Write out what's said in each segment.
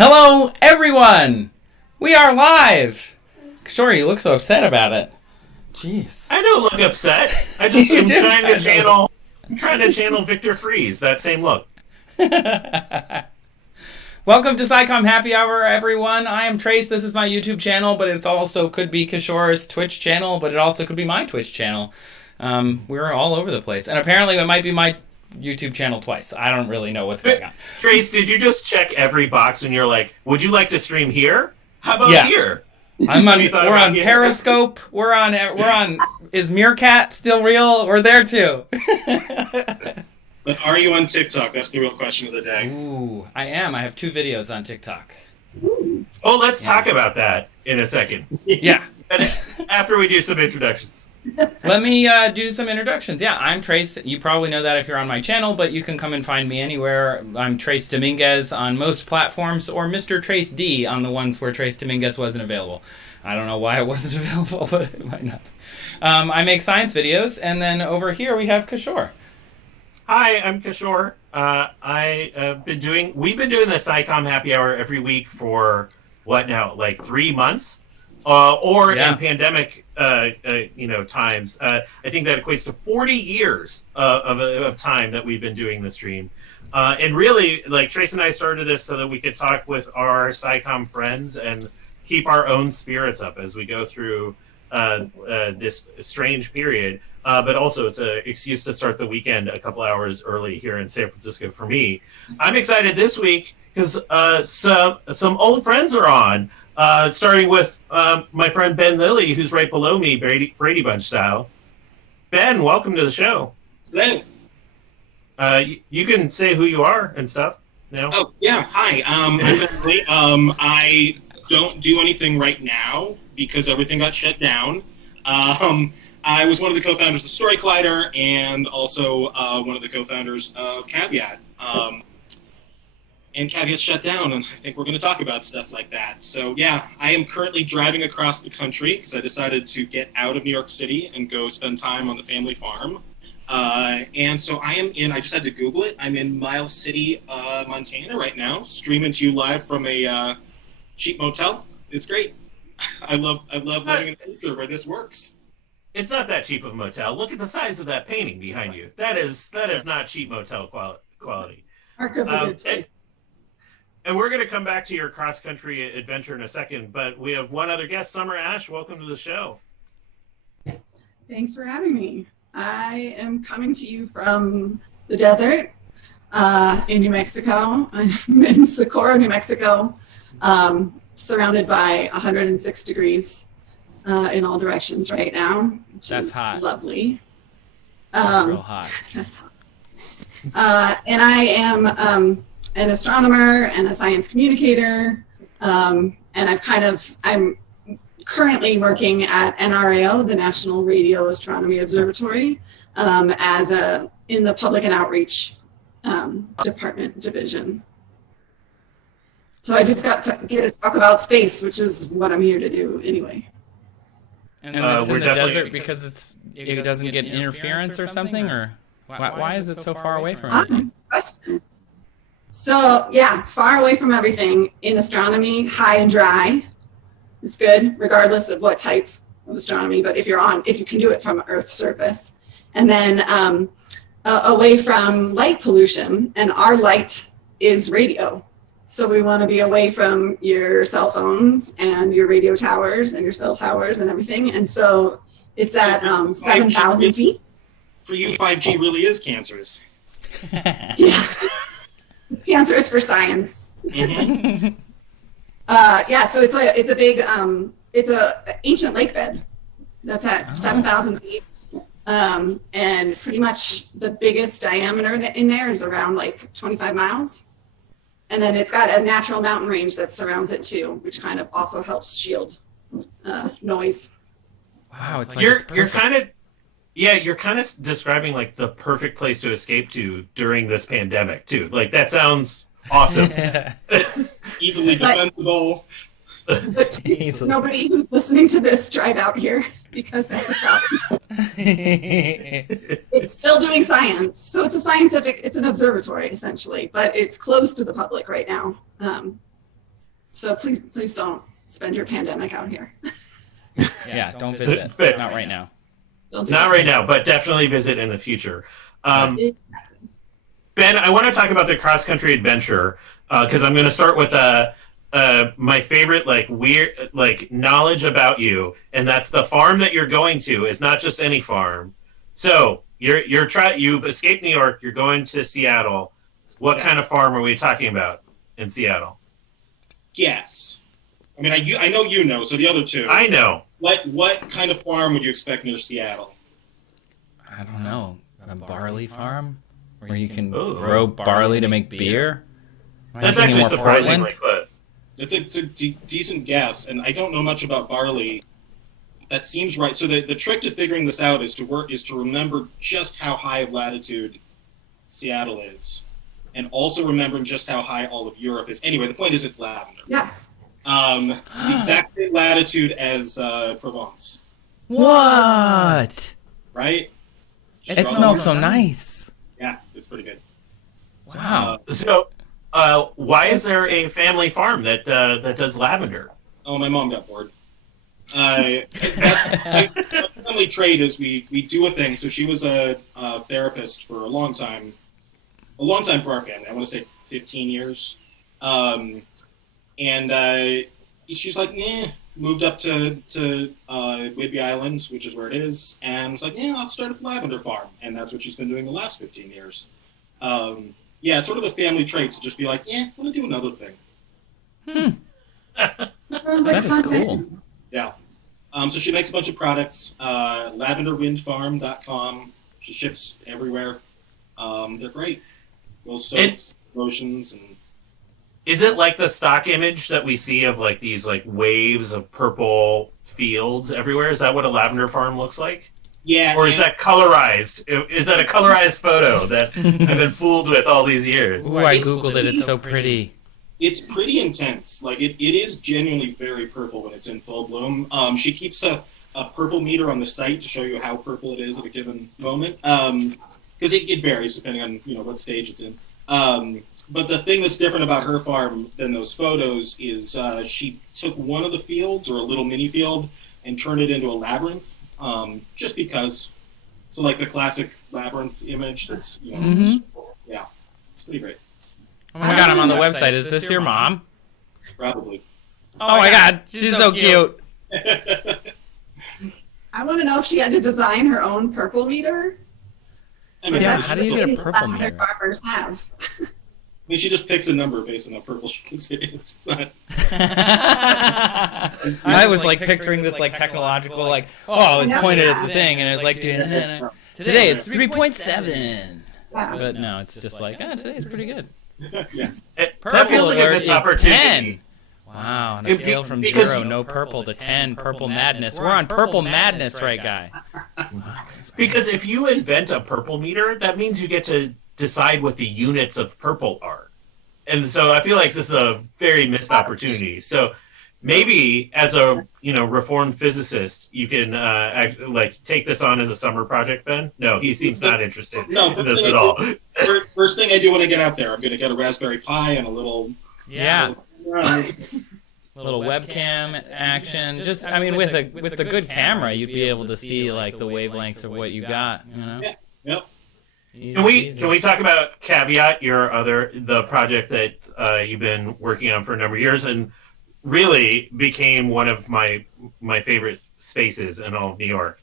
Hello, everyone! We are live! Kishore, you look so upset about it. Jeez. I don't look upset. I just am trying to channel Victor Freeze, that same look. Welcome to SciComm Happy Hour, everyone. I am Trace. This is my YouTube channel, but it also could be Kishore's Twitch channel, but it also could be my Twitch channel. We're all over the place. And apparently it might be my YouTube channel twice. I don't really know what's going on. Trace, did you just check every box when you're like, would you like to stream here? How about here? We're on Periscope. We're on Is Meerkat still real? We're there too. But are you on TikTok? That's the real question of the day. Ooh, I am. I have 2 videos on TikTok. Oh, let's talk about that in a second. Yeah. After we do some introductions. Let me do some introductions. Yeah, I'm Trace. You probably know that if you're on my channel, but you can come and find me anywhere. I'm Trace Dominguez on most platforms, or Mr. Trace D on the ones where Trace Dominguez wasn't available. I don't know why it wasn't available, but it might not. I make science videos, and then over here we have Kishore. Hi, I'm Kishore. We've been doing the SciComm Happy Hour every week for, what now, like 3 months? In pandemic times. I think that equates to 40 years of time that we've been doing the stream. And really, like, Trace and I started this so that we could talk with our SciComm friends and keep our own spirits up as we go through this strange period. But also, it's an excuse to start the weekend a couple hours early here in San Francisco for me. I'm excited this week because some old friends are on. Starting with my friend Ben Lillie, who's right below me, Brady Bunch style. Ben, welcome to the show. Hello. You can say who you are and stuff now. Oh, yeah. Hi. I'm Ben Lillie. I don't do anything right now because everything got shut down. I was one of the co-founders of Story Collider and also one of the co-founders of Caveat. And Caveat's shut down, and I think we're going to talk about stuff like that. So, yeah, I am currently driving across the country because I decided to get out of New York City and go spend time on the family farm. And so I just had to Google it. I'm in Miles City, Montana right now, streaming to you live from a cheap motel. It's great. I love living in a future where this works. It's not that cheap of a motel. Look at the size of that painting behind you. That is not cheap motel quality. And we're going to come back to your cross-country adventure in a second, but we have one other guest. Summer Ash, welcome to the show. Thanks for having me. I am coming to you from the desert in New Mexico. I'm in Socorro, New Mexico, surrounded by 106 degrees in all directions right now, which is hot. Lovely. That's real hot. That's hot. And I am an astronomer and a science communicator, and I'm currently working at NRAO, the National Radio Astronomy Observatory, in the public and outreach division. So I just got to get to talk about space, which is what I'm here to do anyway. And it's in the desert because it doesn't get interference or something, or why is it so far away from everything? Question. So, yeah, far away from everything. In astronomy, high and dry is good, regardless of what type of astronomy, but if you can do it from Earth's surface. And then away from light pollution, and our light is radio. So we want to be away from your cell phones and your radio towers and your cell towers and everything. And so it's at 7,000 feet. For you, 5G really is cancerous. Yeah. Cancerous for science. Mm-hmm. So it's a big it's a ancient lake bed that's at 7,000 feet, and pretty much the biggest diameter in there is around like 25 miles, and then it's got a natural mountain range that surrounds it too, which kind of also helps shield noise. Wow, it's like you're kind of describing like the perfect place to escape to during this pandemic too. Like that sounds awesome. Easily defensible. But nobody who's listening to this drive out here because that's a problem. It's still doing science. So it's an observatory essentially, but it's closed to the public right now. So please don't spend your pandemic out here. Yeah, don't visit. Not right now. Not right now, but definitely visit in the future. Ben, I want to talk about the cross-country adventure because I'm going to start with my favorite weird knowledge about you, and that's the farm that you're going to is not just any farm. So you've escaped New York. You're going to Seattle. What kind of farm are we talking about in Seattle? Yes. I mean, I know you know. So the other two. I know. What kind of farm would you expect near Seattle? I don't know. A barley farm where you can grow barley to make beer. That's actually surprisingly close. It's a decent guess, and I don't know much about barley. That seems right. So the trick to figuring this out is to remember just how high of latitude Seattle is, and also remembering just how high all of Europe is. Anyway, the point is it's lavender. Yes. It's the exact same latitude as Provence. What? Right? It smells so nice. Yeah, it's pretty good. Wow. So, why is there a family farm that does lavender? Oh, my mom got bored. My family trade is we do a thing. So she was a therapist for a long time for our family. I want to say 15 years. And she's like, moved up to Whidbey Island, which is where it is, and was like, I'll start a lavender farm. And that's what she's been doing the last 15 years. It's sort of a family trait to just be like, I want to do another thing. That is cool. Yeah. So she makes a bunch of products. Lavenderwindfarm.com. She ships everywhere. They're great. Those soaps, lotions, and... Is it like the stock image that we see of these waves of purple fields everywhere? Is that what a lavender farm looks like? Yeah. Or is that colorized? Is that a colorized photo that I've been fooled with all these years? Ooh, I googled it. It's so pretty. It's pretty intense. It is genuinely very purple when it's in full bloom. She keeps a purple meter on the site to show you how purple it is at a given moment. Because it varies depending on what stage it's in. But the thing that's different about her farm than those photos is she took one of the fields, or a little mini field, and turned it into a labyrinth, just because. So the classic labyrinth image that's, yeah, it's pretty great. Oh my god, I'm on the website. Is this your mom? Probably. Oh my god, she's so cute. I want to know if she had to design her own purple meter. I mean, Yeah, how do you get a purple meter? Farmers have. I mean, she just picks a number based on how purple she thinks it is. It's not... I was picturing this technological it's pointed at the thing and it's today it's 3.7. But no, it's just today's pretty good. Yeah. That feels like a missed is opportunity. 10. Wow, on a scale from 0, no purple, to 10, purple madness. We're on purple madness, right, guy? Because if you invent a purple meter, that means you get to decide what the units of purple are. And so I feel like this is a very missed opportunity. So maybe as a reformed physicist, you can take this on as a summer project, Ben? No, he seems not interested in this at all. First thing I do when I get out there, I'm going to get a Raspberry Pi and a little... Yeah. Little webcam action. Just, with a good camera, you'd be able to see the wavelengths of what you got. Yeah. Yep. Can we talk about Caveat, the project that you've been working on for a number of years and really became one of my favorite spaces in all of New York?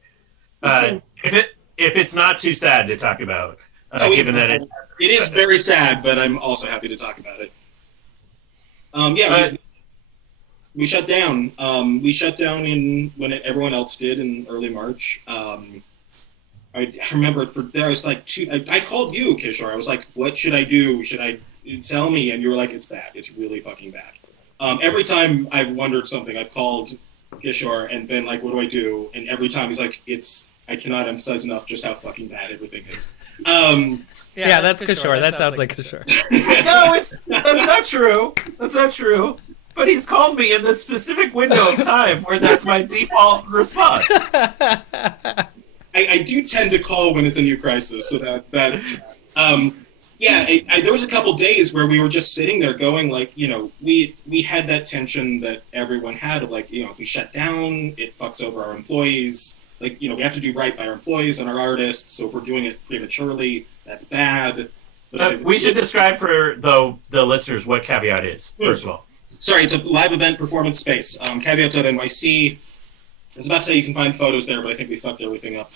If it's not too sad to talk about, given that it is very sad, but I'm also happy to talk about it. We shut down. We shut down when everyone else did in early March. I remember I was I called you, Kishore. I was like, what should I do? Should I tell me? And you were like, it's bad. It's really fucking bad. Every time I've wondered something, I've called Kishore and been like, what do I do? And every time he's like, I cannot emphasize enough just how fucking bad everything is. Yeah, that's Kishore. That sounds like Kishore. No, that's not true. That's not true. But he's called me in this specific window of time where that's my default response. I do tend to call when it's a new crisis, so that Yeah, there was a couple days where we were just sitting there going like, we had that tension that everyone had of like, if we shut down, it fucks over our employees. Like, we have to do right by our employees and our artists. So if we're doing it prematurely, that's bad. We should describe for the listeners what Caveat is, first of all. Sorry, it's a live event performance space. Caveat.nyc. I was about to say you can find photos there, but I think we fucked everything up.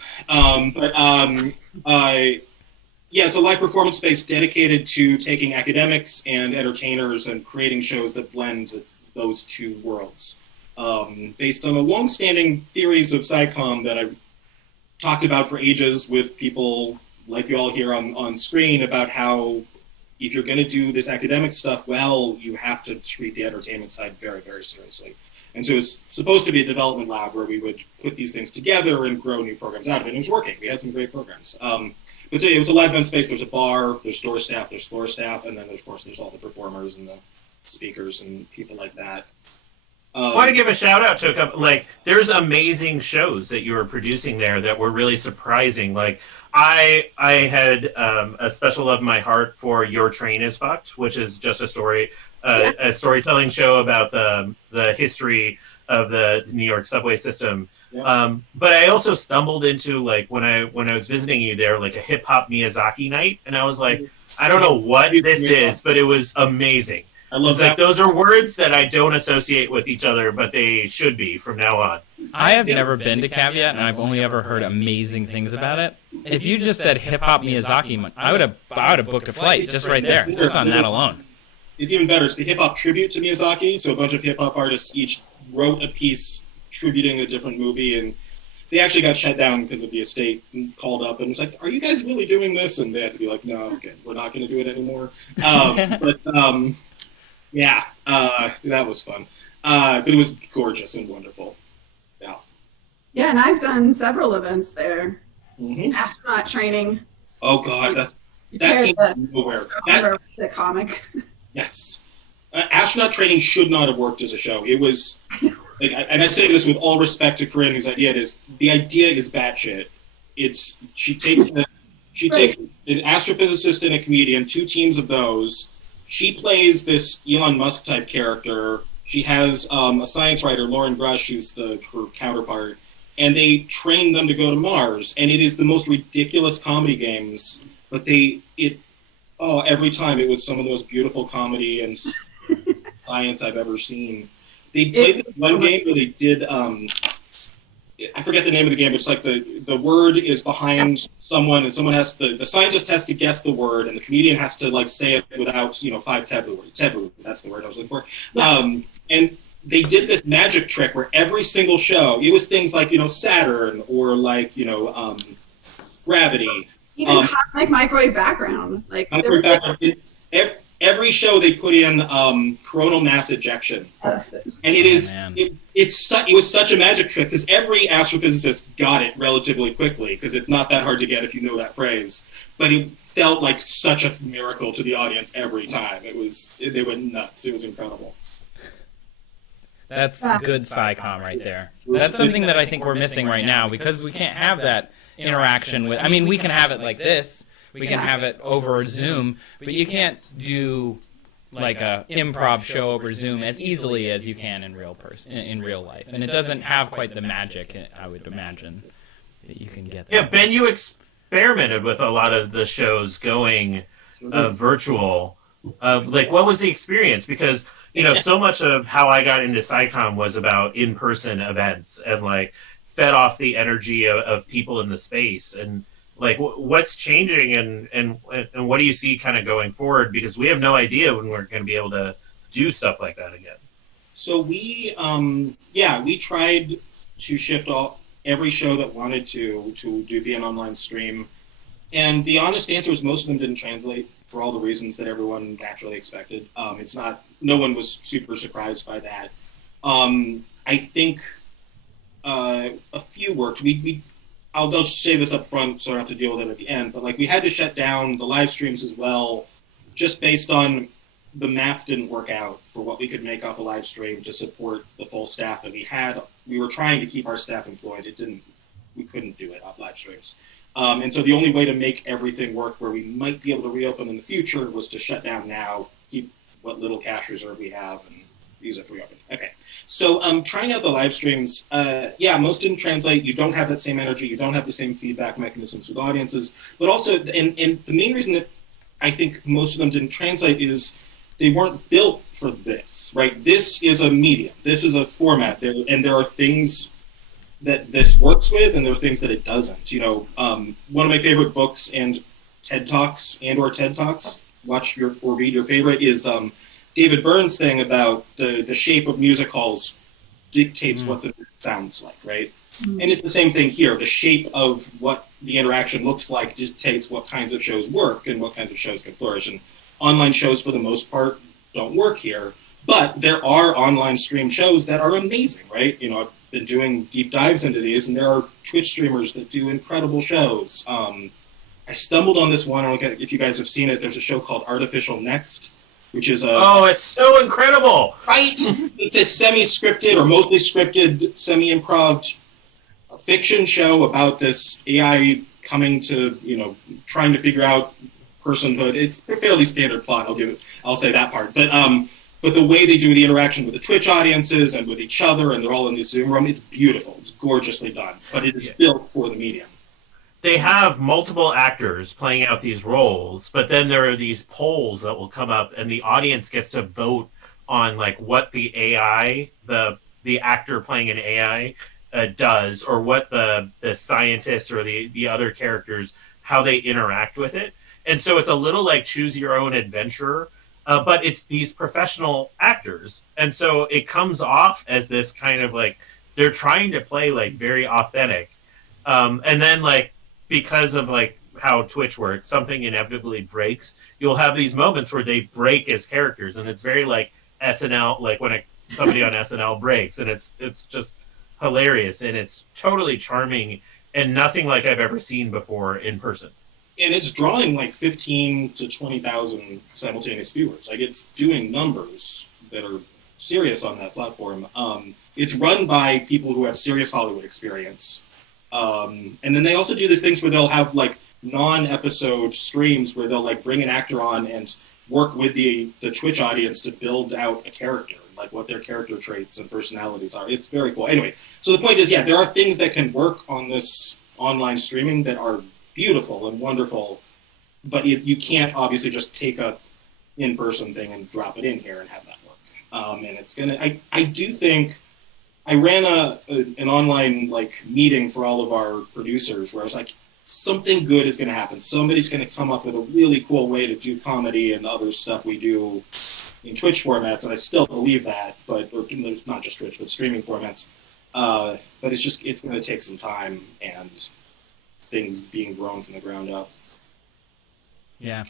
Yeah, it's a live performance space dedicated to taking academics and entertainers and creating shows that blend those two worlds. Based on a long-standing theories of SciComm that I've talked about for ages with people like you all here on screen about how if you're going to do this academic stuff well, you have to treat the entertainment side very, very seriously. And so it was supposed to be a development lab where we would put these things together and grow new programs out of it. And it was working. We had some great programs. But so it was a live event space. There's a bar, there's store staff, there's floor staff, and then of course there's all the performers and the speakers and people like that. I want to give a shout out to a couple, there's amazing shows that you were producing there that were really surprising. Like I had a special love in my heart for Your Train is Fucked, which is just a storytelling show about the history of the New York subway system. Yeah. But I also stumbled into when I was visiting you there, a hip hop Miyazaki night, and I was like, I don't know what this is, but it was amazing. I love that. Those are words that I don't associate with each other, but they should be from now on. I have never been to Caveat, and I've only ever heard amazing things about it. If you just said hip hop Miyazaki, I would have booked a flight just right there, just on that alone. It's even better. It's the hip hop tribute to Miyazaki. So a bunch of hip hop artists each wrote a piece tributing a different movie, and they actually got shut down because of the estate and called up and was like, "Are you guys really doing this?" And they had to be like, "No, okay, we're not going to do it anymore." Yeah, that was fun. But it was gorgeous and wonderful. Yeah. Yeah, and I've done several events there. Mm-hmm. Astronaut training. Oh God, that came from nowhere. The comic. Yes. Astronaut training should not have worked as a show. It was, and I say this with all respect to Corinne, whose idea it is. The idea is batshit. She takes an astrophysicist and a comedian, two teams of those. She plays this Elon Musk type character. She has a science writer, Lauren Grush, who's her counterpart, and they train them to go to Mars. And it is the most ridiculous comedy games, but every time it was some of the most beautiful comedy and science I've ever seen. They played this one game where they did, I forget the name of the game, but it's like the word is behind someone and someone the scientist has to guess the word and the comedian has to say it without, 5 taboo words. Taboo, that's the word I was looking for. And they did this magic trick where every single show, it was things like, Saturn or gravity. Even microwave background. Microwave background. Every show they put in coronal mass ejection, and it was such a magic trick because every astrophysicist got it relatively quickly because it's not that hard to get if you know that phrase. But it felt like such a miracle to the audience every time. They went nuts. It was incredible. That's good SciComm right there. That's something that I think we're missing right now because we can't have that interaction with. I mean, we can have it like this. We can have it over Zoom, but you can't do a improv show over Zoom as easily as you can in real life, and it doesn't have quite the magic I would imagine that you can get there. Yeah, Ben, you experimented with a lot of the shows going virtual. What was the experience? Because so much of how I got into SciComm was about in-person events and fed off the energy of people in the space and. What's changing and what do you see kind of going forward? Because we have no idea when we're going to be able to do stuff like that again. So we tried to shift every show that wanted to be an online stream. And the honest answer is most of them didn't translate for all the reasons that everyone naturally expected. No one was super surprised by that. I think a few worked. I'll just say this up front so I don't have to deal with it at the end, but we had to shut down the live streams as well, just based on the math didn't work out for what we could make off a live stream to support the full staff that we had. We were trying to keep our staff employed. We couldn't do it off live streams. And so the only way to make everything work where we might be able to reopen in the future was to shut down now, keep what little cash reserve we have, and use it for reopening. Okay. So trying out the live streams, most didn't translate. You don't have that same energy. You don't have the same feedback mechanisms with audiences. But also, and the main reason that I think most of them didn't translate is they weren't built for this, right? This is a medium. This is a format. And there are things that this works with, and there are things that it doesn't. One of my favorite books and TED Talks, watch or read your favorite, is David Byrne's thing about the shape of music halls dictates what the sounds like, right? And it's the same thing here. The shape of what the interaction looks like dictates what kinds of shows work and what kinds of shows can flourish. And online shows, for the most part, don't work here. But there are online stream shows that are amazing, right? I've been doing deep dives into these, and there are Twitch streamers that do incredible shows. I stumbled on this one. I don't know if you guys have seen it. There's a show called Artificial Next, which is it's so incredible, right? It's a semi-scripted or mostly scripted, semi-improv fiction show about this AI coming to, trying to figure out personhood. It's a fairly standard plot. I'll say that part, but the way they do the interaction with the Twitch audiences and with each other, and they're all in this Zoom room, it's beautiful. It's gorgeously done, but it is built for the medium. They have multiple actors playing out these roles, but then there are these polls that will come up, and the audience gets to vote on what the AI, the actor playing an AI, does, or what the scientists or the other characters, how they interact with it. And so it's a little like choose your own adventure, but it's these professional actors, and so it comes off as this kind of they're trying to play very authentic, and then because of how Twitch works, something inevitably breaks. You'll have these moments where they break as characters, and it's very SNL, when somebody on SNL breaks, and it's just hilarious, and it's totally charming, and nothing like I've ever seen before in person. And it's drawing 15 to 20,000 simultaneous viewers. It's doing numbers that are serious on that platform. It's run by people who have serious Hollywood experience. And then they also do these things where they'll have non-episode streams where they'll bring an actor on and work with the Twitch audience to build out a character, what their character traits and personalities are. It's very cool. Anyway, so the point is, there are things that can work on this online streaming that are beautiful and wonderful, but you can't obviously just take a in-person thing and drop it in here and have that work. And it's gonna. I do think. I ran an online meeting for all of our producers where I was something good is going to happen. Somebody's going to come up with a really cool way to do comedy and other stuff we do in Twitch formats, and I still believe that, or not just Twitch, but streaming formats. But it's going to take some time and things being grown from the ground up. Yeah.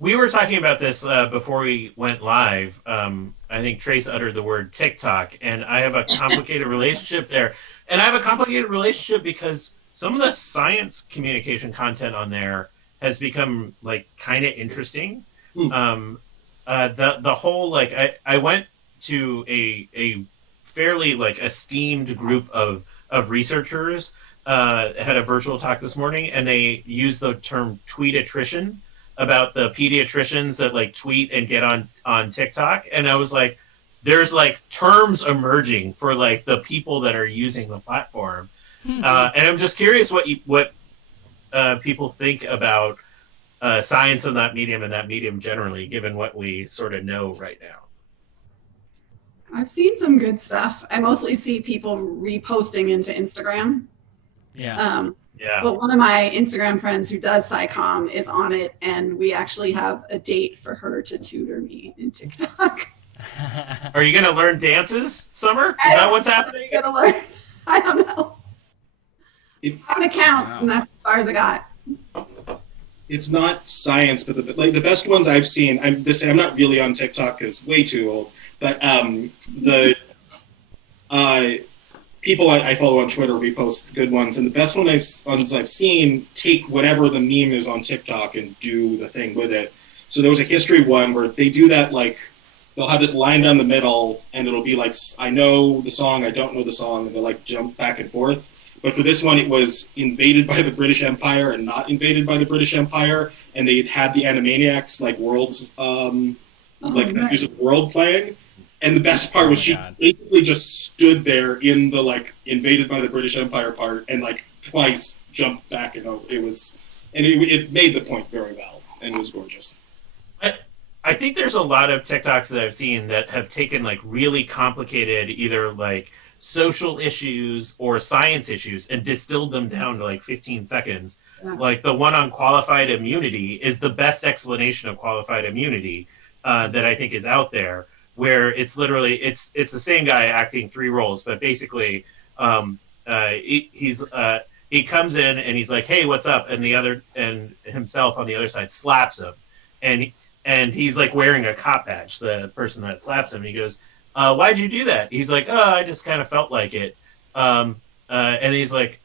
We were talking about this before we went live. I think Trace uttered the word TikTok, and I have a complicated relationship there. And I have a complicated relationship because some of the science communication content on there has become kind of interesting. The whole I went to a fairly esteemed group of researchers, had a virtual talk this morning, and they used the term tweet attrition about the pediatricians that tweet and get on TikTok. And I was there's terms emerging for the people that are using the platform. And I'm just curious what people think about science in that medium and that medium generally, given what we sort of know right now. I've seen some good stuff. I mostly see people reposting into Instagram. Yeah. Yeah. But one of my Instagram friends who does SciComm is on it, and we actually have a date for her to tutor me in TikTok. Are you going to learn dances, Summer? Is that what's happening? I'm gonna learn. I don't know. I have an account, and that's as far as I got. It's not science, but the best ones I've seen. I'm not really on TikTok because way too old. But the people I follow on Twitter repost good ones, and the best ones I've seen take whatever the meme is on TikTok and do the thing with it. So there was a history one where they do that they'll have this line down the middle, and it'll be I know the song, I don't know the song, and they'll jump back and forth. But for this one, it was invaded by the British Empire and not invaded by the British Empire, and they had the Animaniacs like worlds, nice. world playing. And the best part was she basically just stood there in the like invaded by the British Empire part and like twice jumped back and over. It made the point very well, and it was gorgeous. I think there's a lot of TikToks that I've seen that have taken like really complicated either like social issues or science issues and distilled them down to like 15 seconds. Yeah. Like the one on qualified immunity is the best explanation of qualified immunity that I think is out there, where it's literally it's the same guy acting 3 roles, but basically he comes in and he's like, "Hey, what's up?" and himself on the other side slaps him, and he's like wearing a cop badge, the person that slaps him. And he goes, "Why'd you do that?" He's like, "Oh, I just kind of felt like it." And he's like,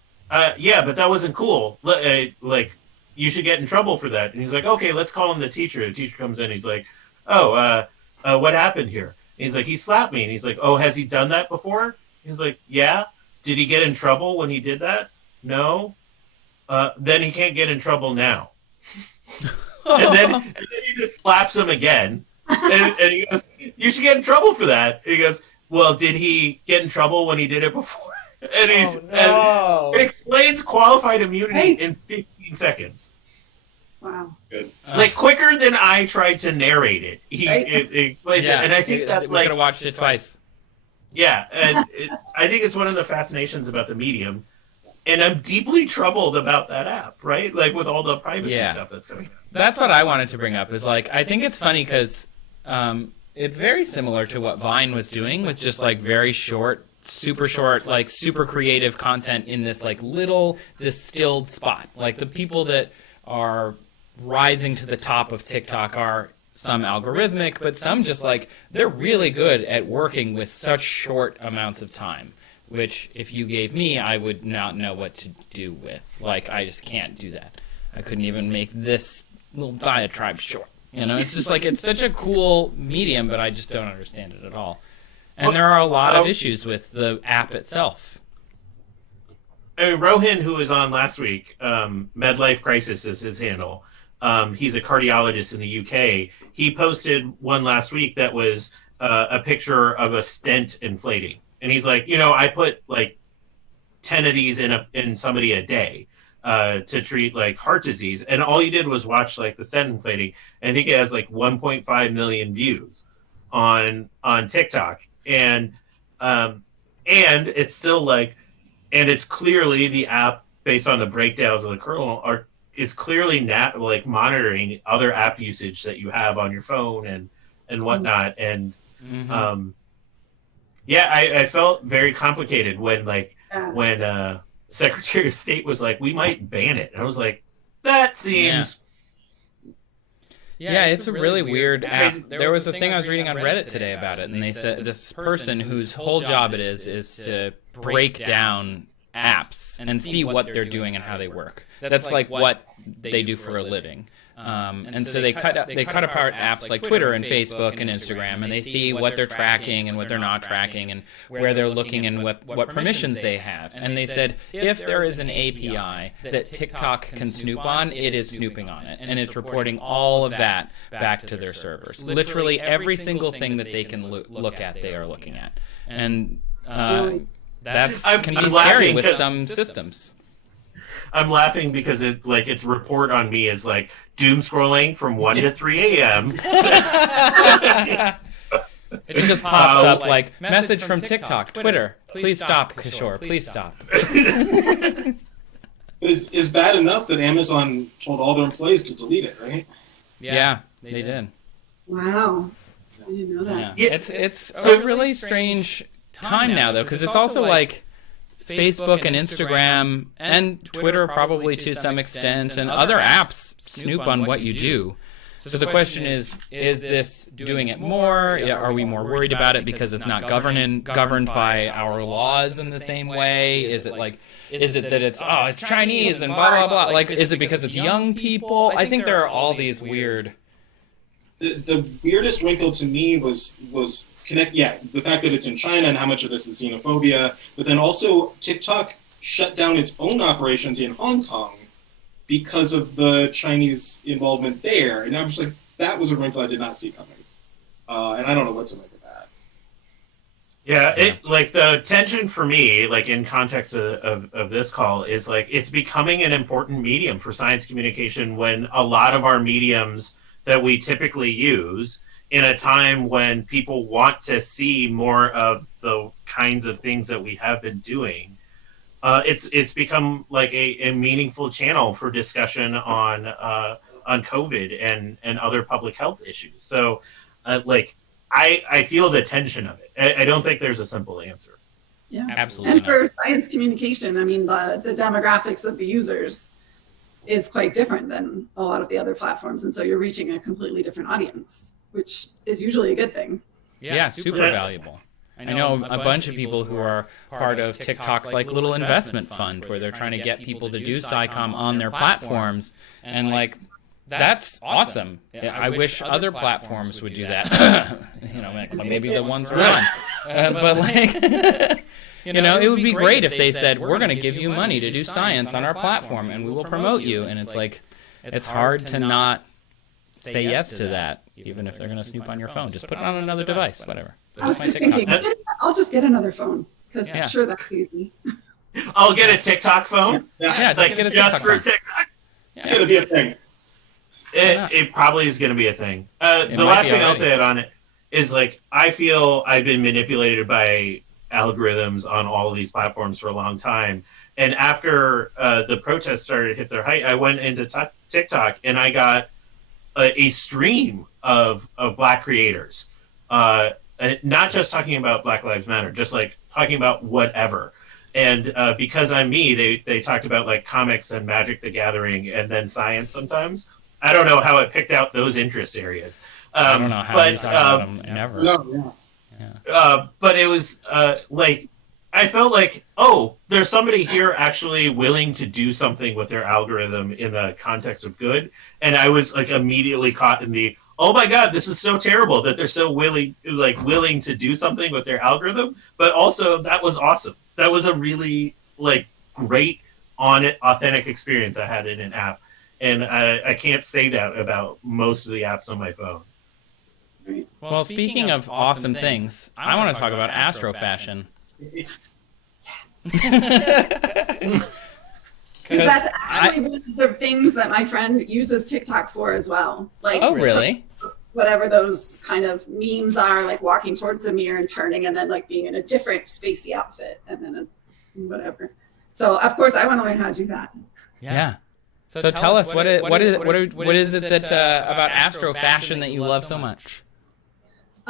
"Yeah, but that wasn't cool. Like, you should get in trouble for that." And he's like, "Okay, let's call him the teacher." The teacher comes in. He's like, "Oh, what happened here?" And he's like, "He slapped me." And he's like, "Oh, has he done that before?" He's like, "Yeah." "Did he get in trouble when he did that?" "No." Then he can't get in trouble now. and then he just slaps him again. And he goes, "You should get in trouble for that." And he goes, "Well, did he get in trouble when he did it before?" And and it explains qualified immunity in 15 seconds. Wow. Good. Like quicker than I tried to narrate it. It explains it, and I think that's we're gonna watch it twice. Yeah, and I think it's one of the fascinations about the medium, and I'm deeply troubled about that app, right? Like with all the privacy stuff that's coming out. That's what I wanted to bring up. Is like I think it's funny because it's very similar to what Vine was doing with just like very short, like super creative content in this like little distilled spot. Like the people that are rising to the top of TikTok are some algorithmic, but some just like they're really good at working with such short amounts of time, which if you gave me, I would not know what to do with. Like I just can't do that. I couldn't even make this little diatribe short. You know, it's just like it's such a cool medium, but I just don't understand it at all. And there are a lot of issues with the app itself. I mean, Rohin, who was on last week, Medlife Crisis is his handle. He's a cardiologist in the UK. He posted one last week that was a picture of a stent inflating. And he's like, I put like 10 of these in somebody a day to treat like heart disease. And all he did was watch like the stent inflating. And I think it has like 1.5 million views on TikTok. And it's still like, and it's clearly the app based on the breakdowns of the kernel is clearly like monitoring other app usage that you have on your phone and whatnot. And I felt very complicated when Secretary of State was like, "We might ban it." And I was like, that seems... Yeah, it's a really weird app. There was a thing I was reading on Reddit today about it, and they said this person whose whole job it is to break down apps and see what they're doing and how they work. That's like what they do for a living. And so they cut apart apps like Twitter and Facebook and Instagram, and they see what they're tracking and what they're not tracking and where they're looking and what permissions they have. And they said if there is an API that TikTok can snoop on, it is snooping on it, and it's reporting all of that back to their servers. Literally every single thing that they can look at, they are looking at. And that can be scary with some systems. I'm laughing because its report on me is like doom scrolling from 1 to 3 a.m. It just pops up like message from TikTok, Twitter. Please stop, Kishore. Please stop. It's bad enough that Amazon told all their employees to delete it, right? Yeah, they did. Wow, I didn't know that. Yeah. It's a really strange time now though, because it's also like Facebook and Instagram and Twitter probably to some extent, and other apps snoop on what you do. So the question is this doing it more? Are we more worried about it because it's not governed by our laws in the same way? Is it that it's Chinese and blah, blah, blah? Like, is it because it's young people? I think there are all these weird... The weirdest wrinkle to me was the fact that it's in China and how much of this is xenophobia, but then also TikTok shut down its own operations in Hong Kong because of the Chinese involvement there. And I'm just like, that was a wrinkle I did not see coming. And I don't know what to make of that. Yeah, it like the tension for me, like in context of this call, is like it's becoming an important medium for science communication when a lot of our mediums that we typically use in a time when people want to see more of the kinds of things that we have been doing. It's become like a meaningful channel for discussion on COVID and other public health issues. So, like, I feel the tension of it. I don't think there's a simple answer. Yeah, Absolutely And for science communication, I mean, the demographics of the users is quite different than a lot of the other platforms, and so you're reaching a completely different audience, which is usually a good thing. Yeah, super valuable. I know a bunch of people who are part of TikTok's like little investment fund where they're trying to get people to do SciComm on their platforms, and like that's awesome. I wish other platforms would do that. You know, maybe the ones we're on, but like. You know, it would be great if they said, we're going to give you money to do science on our platform and we will promote you. And it's like, it's hard to not say yes to that, even if they're going to snoop on your phone. Just put it on another device, whatever. I was just thinking, I'll just get another phone because sure, that's easy. I'll get a TikTok phone. Yeah, like get a just for TikTok phone. TikTok. It's going to be a thing. It probably is going to be a thing. The last thing I'll say on it is like, I feel I've been manipulated by algorithms on all of these platforms for a long time. And after the protests started to hit their height, I went into TikTok and I got a stream of Black creators. Not just talking about Black Lives Matter, just like talking about whatever. And because I'm me, they talked about like comics and Magic the Gathering and then science sometimes. I don't know how it picked out those interest areas. I don't know how you talk about them ever. No, but it was like, I felt like, oh, there's somebody here actually willing to do something with their algorithm in the context of good. And I was like immediately caught in the, oh my God, this is so terrible that they're so willing to do something with their algorithm. But also that was awesome. That was a really like great authentic experience I had in an app. And I can't say that about most of the apps on my phone. Well, speaking of awesome things, I want to talk about Astro fashion. Yes. Because that's actually one of the things that my friend uses TikTok for as well. Like, oh, really? Whatever those kind of memes are, like walking towards the mirror and turning, and then like being in a different spacey outfit, and then whatever. So of course, I want to learn how to do that. Yeah. So tell us what is it that about Astro fashion that you love so much?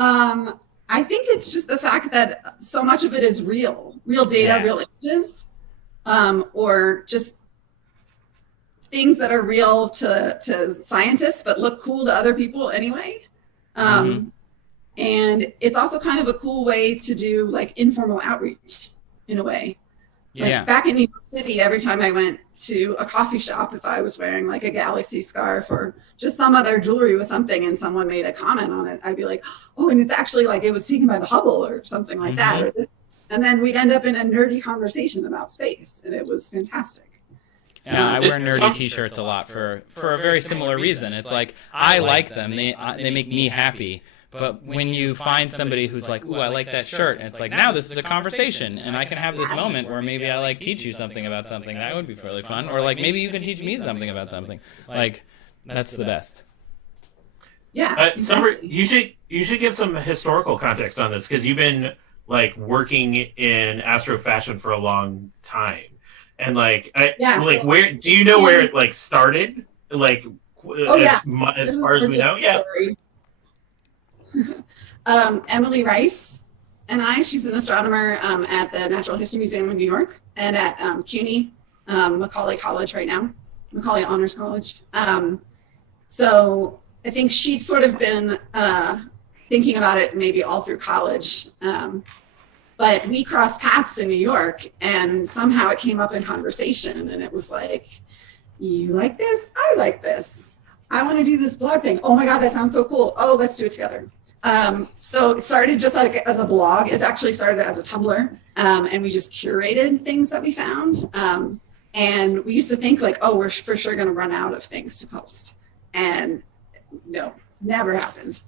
I think it's just the fact that so much of it is real data, real images, or just things that are real to scientists, but look cool to other people anyway. And it's also kind of a cool way to do like informal outreach in a way. Like back in New York City, every time I went to a coffee shop, if I was wearing like a galaxy scarf or just some other jewelry with something and someone made a comment on it, I'd be like, oh, and it's actually like it was taken by the Hubble or something like that. Or this. And then we'd end up in a nerdy conversation about space, and it was fantastic. Yeah, I wear nerdy t-shirts a lot for a very similar reason. It's like, I like them. They make me happy. But when you find somebody who's like, ooh, I like that shirt, and it's like, now this is a conversation, and I can have this moment where maybe I like teach you something about something. That would be really fun. Or like maybe you can teach me something about something. Like, that's the best. Yeah. Summer, you should give some historical context on this, because you've been like working in Astro fashion for a long time, and like, where do you know where it like started? Like, as far as we know, Emily Rice and she's an astronomer at the Natural History Museum of New York and at CUNY, Macaulay College right now, Macaulay Honors College. So I think she'd sort of been thinking about it maybe all through college. But we crossed paths in New York, and somehow it came up in conversation, and it was like, you like this? I like this. I want to do this blog thing. Oh my God, that sounds so cool. Oh, let's do it together. So it started just like as a blog. It actually started as a Tumblr, and we just curated things that we found. And we used to think like, oh, we're for sure going to run out of things to post, and no, never happened.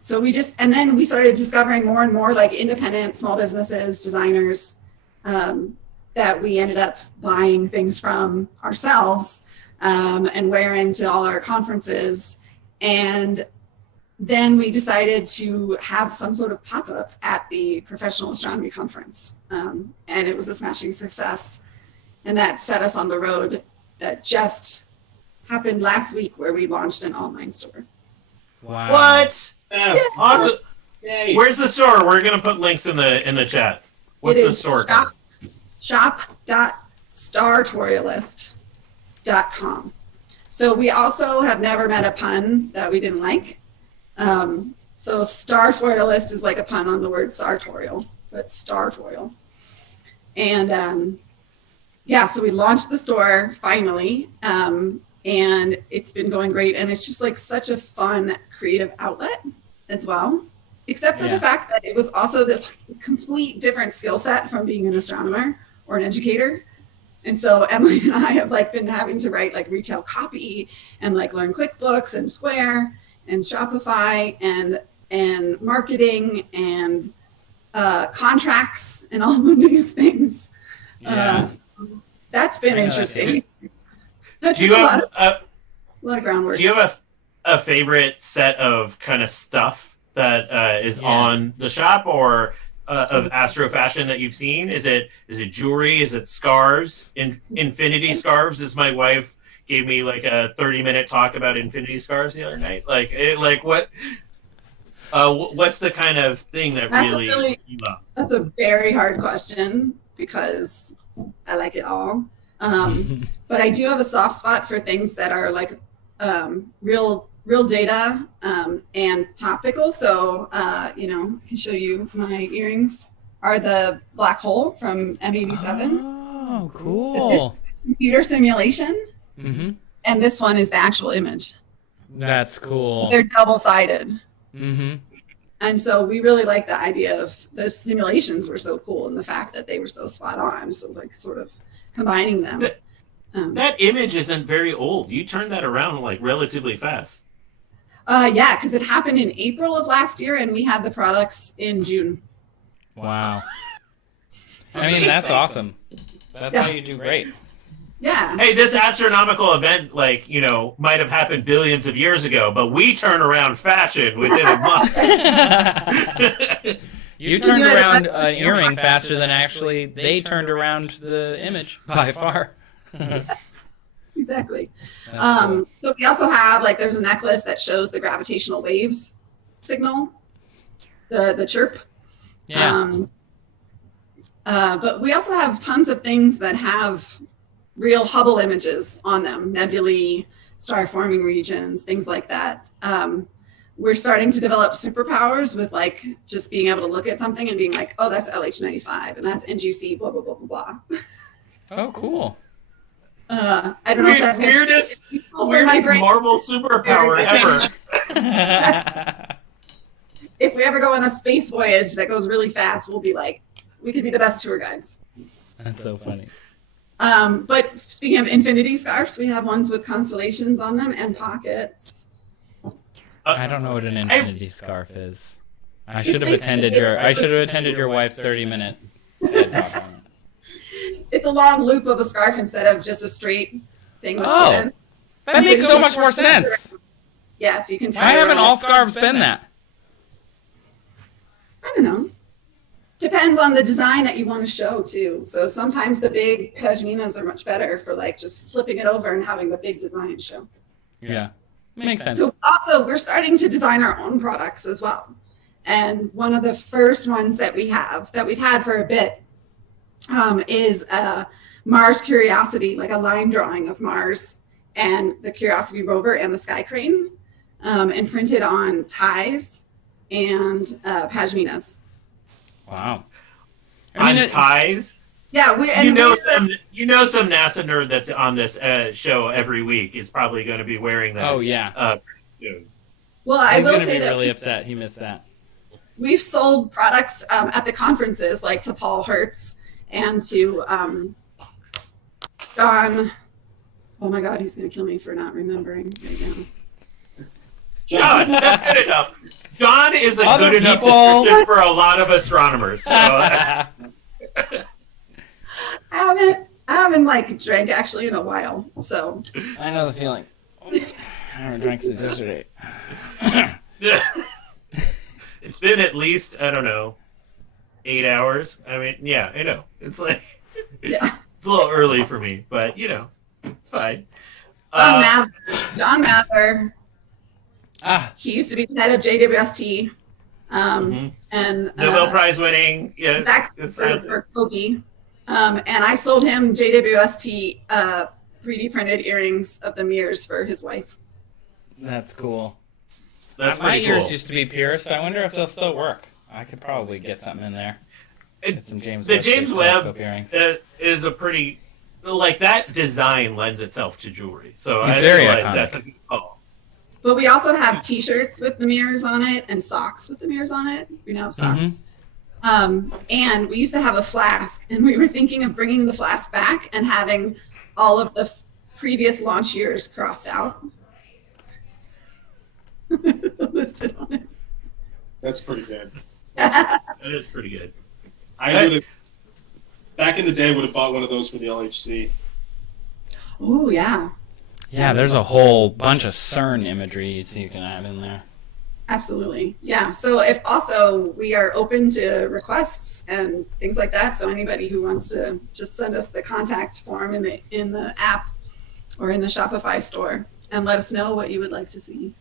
So and then we started discovering more and more like independent small businesses, designers, that we ended up buying things from ourselves, and wearing to all our conferences. And then we decided to have some sort of pop-up at the Professional Astronomy Conference. And it was a smashing success. And that set us on the road that just happened last week, where we launched an online store. Wow. What? Yes. Awesome. Yay. Where's the store? We're gonna put links in the chat. What's the store called? Shop.startorialist.com. So we also have never met a pun that we didn't like. So Startorialist is like a pun on the word sartorial, but Startorial. And yeah, so we launched the store finally, and it's been going great. And it's just like such a fun creative outlet as well, except for the fact that it was also this complete different skill set from being an astronomer or an educator. And so Emily and I have like been having to write like retail copy and like learn QuickBooks and Square and Shopify and marketing and contracts and all of these things. So that's been interesting. That's Do you have a lot of groundwork. Do you have a favorite set of kind of stuff that is on the shop, or of Astro fashion that you've seen? Is it jewelry? Is it scarves? Infinity scarves, as my wife gave me like a 30-minute talk about infinity scarves the other night. What's the kind of thing that really you love? That's a very hard question because I like it all. But I do have a soft spot for things that are like real data and topical. So, I can show you my earrings are the black hole from M87. Oh, cool. This computer simulation. Mm-hmm. And this one is the actual image. That's cool. They're double-sided. Mm-hmm. And so we really like the idea of the simulations were so cool, and the fact that they were so spot on. So like sort of combining them. That image isn't very old. You turned that around like relatively fast. Yeah, because it happened in April of last year, and we had the products in June. Wow. I mean, that's awesome. That's how you do great. Yeah. Hey, this astronomical event, might have happened billions of years ago, but we turn around fashion within a month. You turned around an earring faster than actually they turned around the image by far. Exactly. Cool. So we also have there's a necklace that shows the gravitational waves signal, the chirp. Yeah. But we also have tons of things that have real Hubble images on them, nebulae, star forming regions, things like that. We're starting to develop superpowers with just being able to look at something and being like, oh, that's LH95 and that's NGC, blah, blah, blah, blah, blah. Oh, cool. I don't know if that's weirdest Marvel superpower ever. If we ever go on a space voyage that goes really fast, we'll be we could be the best tour guides. That's so funny. But speaking of infinity scarves, we have ones with constellations on them and pockets. I don't know what an infinity scarf is. I should have attended your wife's 30-minute TED talk on it. It's a long loop of a scarf instead of just a straight thing with that makes so much more sense. Yeah, so you can Why haven't all scarves been that? I don't know. Depends on the design that you want to show too. So sometimes the big pashminas are much better for just flipping it over and having the big design show. Yeah, makes sense. So also we're starting to design our own products as well. And one of the first ones that we've had for a bit, is Mars Curiosity, like a line drawing of Mars and the Curiosity rover and the Sky Crane, and printed on ties and pashminas. Wow. Ties? Yeah, some NASA nerd that's on this show every week is probably going to be wearing that. Oh yeah. Well, I He's will gonna say be that really upset. He missed that. we've sold products at the conferences, like to Paul Hertz and to John. Oh my God, he's going to kill me for not remembering right now. John, that's good enough. John is a Other good enough people- description for a lot of astronomers. So, I haven't like drank actually in a while, so. I know the feeling. I haven't drank since yesterday. it's been at least, I don't know, 8 hours. I mean, yeah, I know. It's like, Yeah. it's a little early for me, but, you know, it's fine. John Mather, Ah, he used to be the head of JWST, Mhm. and Nobel Prize winning. Yeah, back it's, for Kobe. And I sold him JWST 3D printed earrings of the mirrors for his wife. that's cool. that's My pretty ears cool. used to be pierced. I wonder if they'll still work. I could probably get something in there. Get some James The Webb James Space Webb Telescope earrings. is a pretty, like, that design lends itself to jewelry. So It's I very feel like iconic. that's a good call. But we also have T-shirts with the mirrors on it and socks with the mirrors on it. We now have socks. And we used to have a flask, and we were thinking of bringing the flask back and having all of the previous launch years crossed out. Listed on it. That's pretty good. That is pretty good. I would have, back in the day, would have bought one of those for the LHC. Oh, yeah. Yeah, there's a whole bunch of CERN imagery you can have in there. Absolutely. Yeah. So if also we are open to requests and things like that. So anybody who wants to just send us the contact form in the app or in the Shopify store and let us know what you would like to see.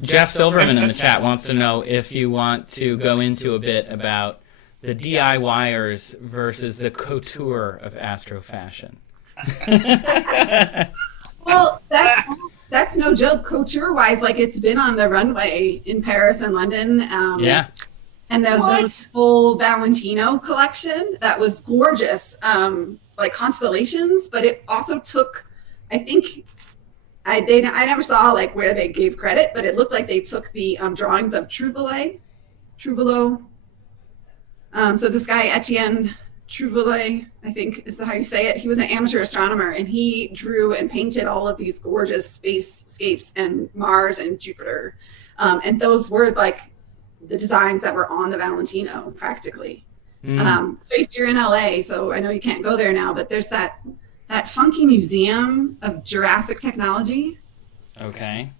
Jeff Silverman in the chat wants to know if you want to go into a bit about the DIYers versus the couture of astro fashion. Well, that's no joke. Couture wise, like it's been on the runway in Paris and London. Yeah. And there's the full Valentino collection that was gorgeous, like constellations, but it also took, I think, I never saw like where they gave credit, but it looked like they took the drawings of Trouvelot. So this guy, Etienne Trouvelot, I think is how you say it. He was an amateur astronomer, and he drew and painted all of these gorgeous spacescapes and Mars and Jupiter. And those were like the designs that were on the Valentino practically. Based here in LA, so I know you can't go there now, but there's that funky museum of Jurassic technology. Okay.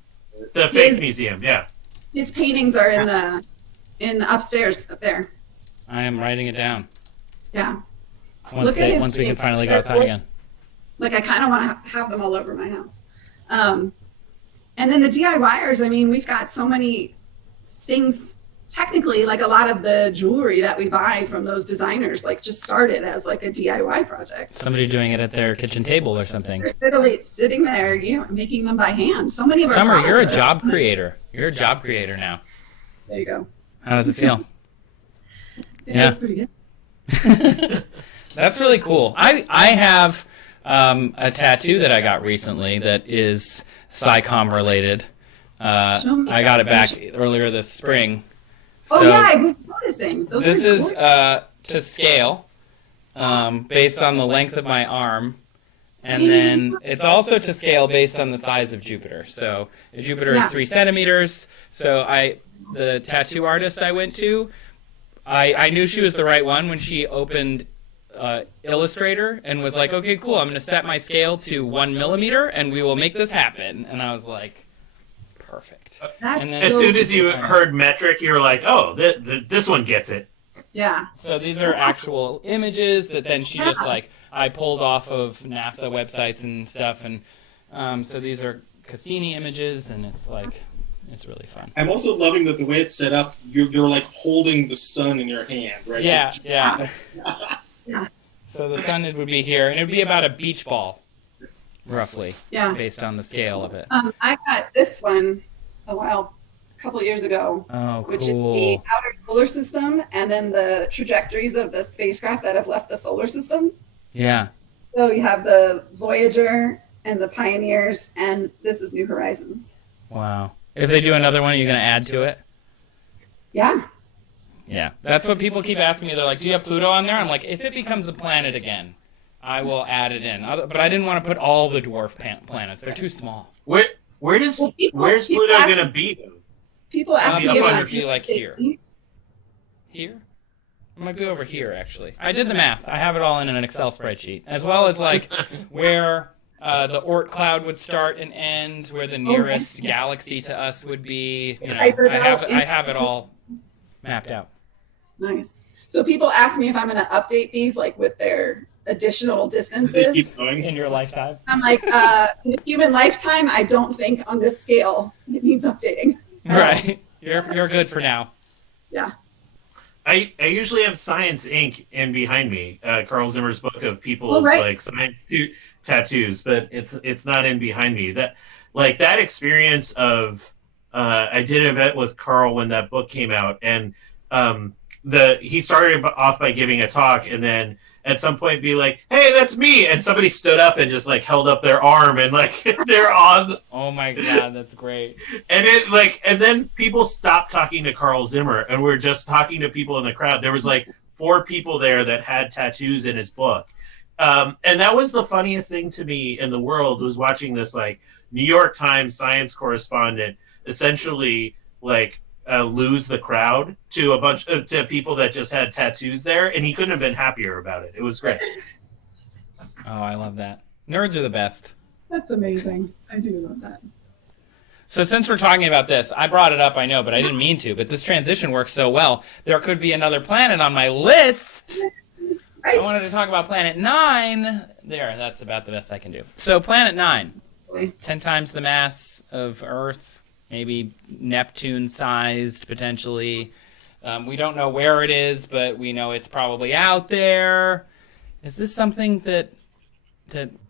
The fake museum, yeah. His paintings are in the upstairs up there. I am writing it down. Yeah. Once we can finally go outside again. Like I kind of want to have them all over my house. And then the DIYers, I mean, we've got so many things. Technically, like a lot of the jewelry that we buy from those designers, like just started as like a DIY project. Somebody doing it at their kitchen table or something. They're literally sitting there, making them by hand. So many of our Summer, you're a products job creator. You're a job creator now. There you go. How does it feel? Yeah, it's pretty good. That's really cool. I have a tattoo that I got recently that is SciComm related. I got it back earlier this spring. So yeah, I was noticing. Those this are is to scale based on the length of my arm. And then it's also to scale based on the size of Jupiter. So Jupiter is 3 centimeters. So the tattoo artist I went to, I knew she was the right one when she opened Illustrator and was like, okay, cool, I'm going to set my scale to 1 millimeter and we will make this happen. And I was like, perfect. And then As soon as you heard metric, you were like, oh, this one gets it. Yeah. So these are actual images that then she just I pulled off of NASA websites and stuff. And so these are Cassini images and it's really fun. I'm also loving that the way it's set up, you're like holding the sun in your hand, right? Yeah. Yeah. So the sun would be here, and it would be about a beach ball, roughly, Yeah. based on the scale of it. I got this one a couple years ago, Oh, which is the cool. outer solar system and then the trajectories of the spacecraft that have left the solar system. Yeah. So you have the Voyager and the Pioneers, and this is New Horizons. Wow. If they do another one, are you going to add to it? Yeah. Yeah. That's what people keep asking me. They're like, do you have Pluto on there? I'm like, if it becomes a planet again, I will add it in. But I didn't want to put all the dwarf planets. They're too small. Where's Pluto going to be, though? People ask me Pluto if would be like here. Here? It might be over here, actually. I did the math. I have it all in an Excel spreadsheet, as well as like where the Oort cloud would start and end, where the nearest galaxy to us would be. You know, I have it all mapped out. Nice. So people ask me if I'm going to update these, like with their additional distances. Keep going. In your lifetime? I'm like, in a human lifetime, I don't think on this scale it needs updating. Right. You're good for now. Yeah. I usually have Science Inc. in behind me, Carl Zimmer's book of people's like science tattoos, but it's not in behind me. That experience of I did an event with Carl when that book came out, and he started off by giving a talk, and then at some point be like, "Hey, that's me!" And somebody stood up and just like held up their arm, and like they're on. Oh my god, that's great. And then people stopped talking to Carl Zimmer, and we're just talking to people in the crowd. There was like 4 people there that had tattoos in his book, and that was the funniest thing to me in the world, was watching this like New York Times science correspondent essentially like lose the crowd to a bunch to people that just had tattoos there, and he couldn't have been happier about it. It was great. Oh, I love that. Nerds are the best. That's amazing. I do love that. So since we're talking about this, I brought it up, I know, but I didn't mean to, but this transition works so well. There could be another planet on my list. Right. I wanted to talk about Planet 9. There, that's about the best I can do. So Planet 9, 10 times the mass of Earth. Maybe Neptune-sized, potentially. We don't know where it is, but we know it's probably out there. Is this something that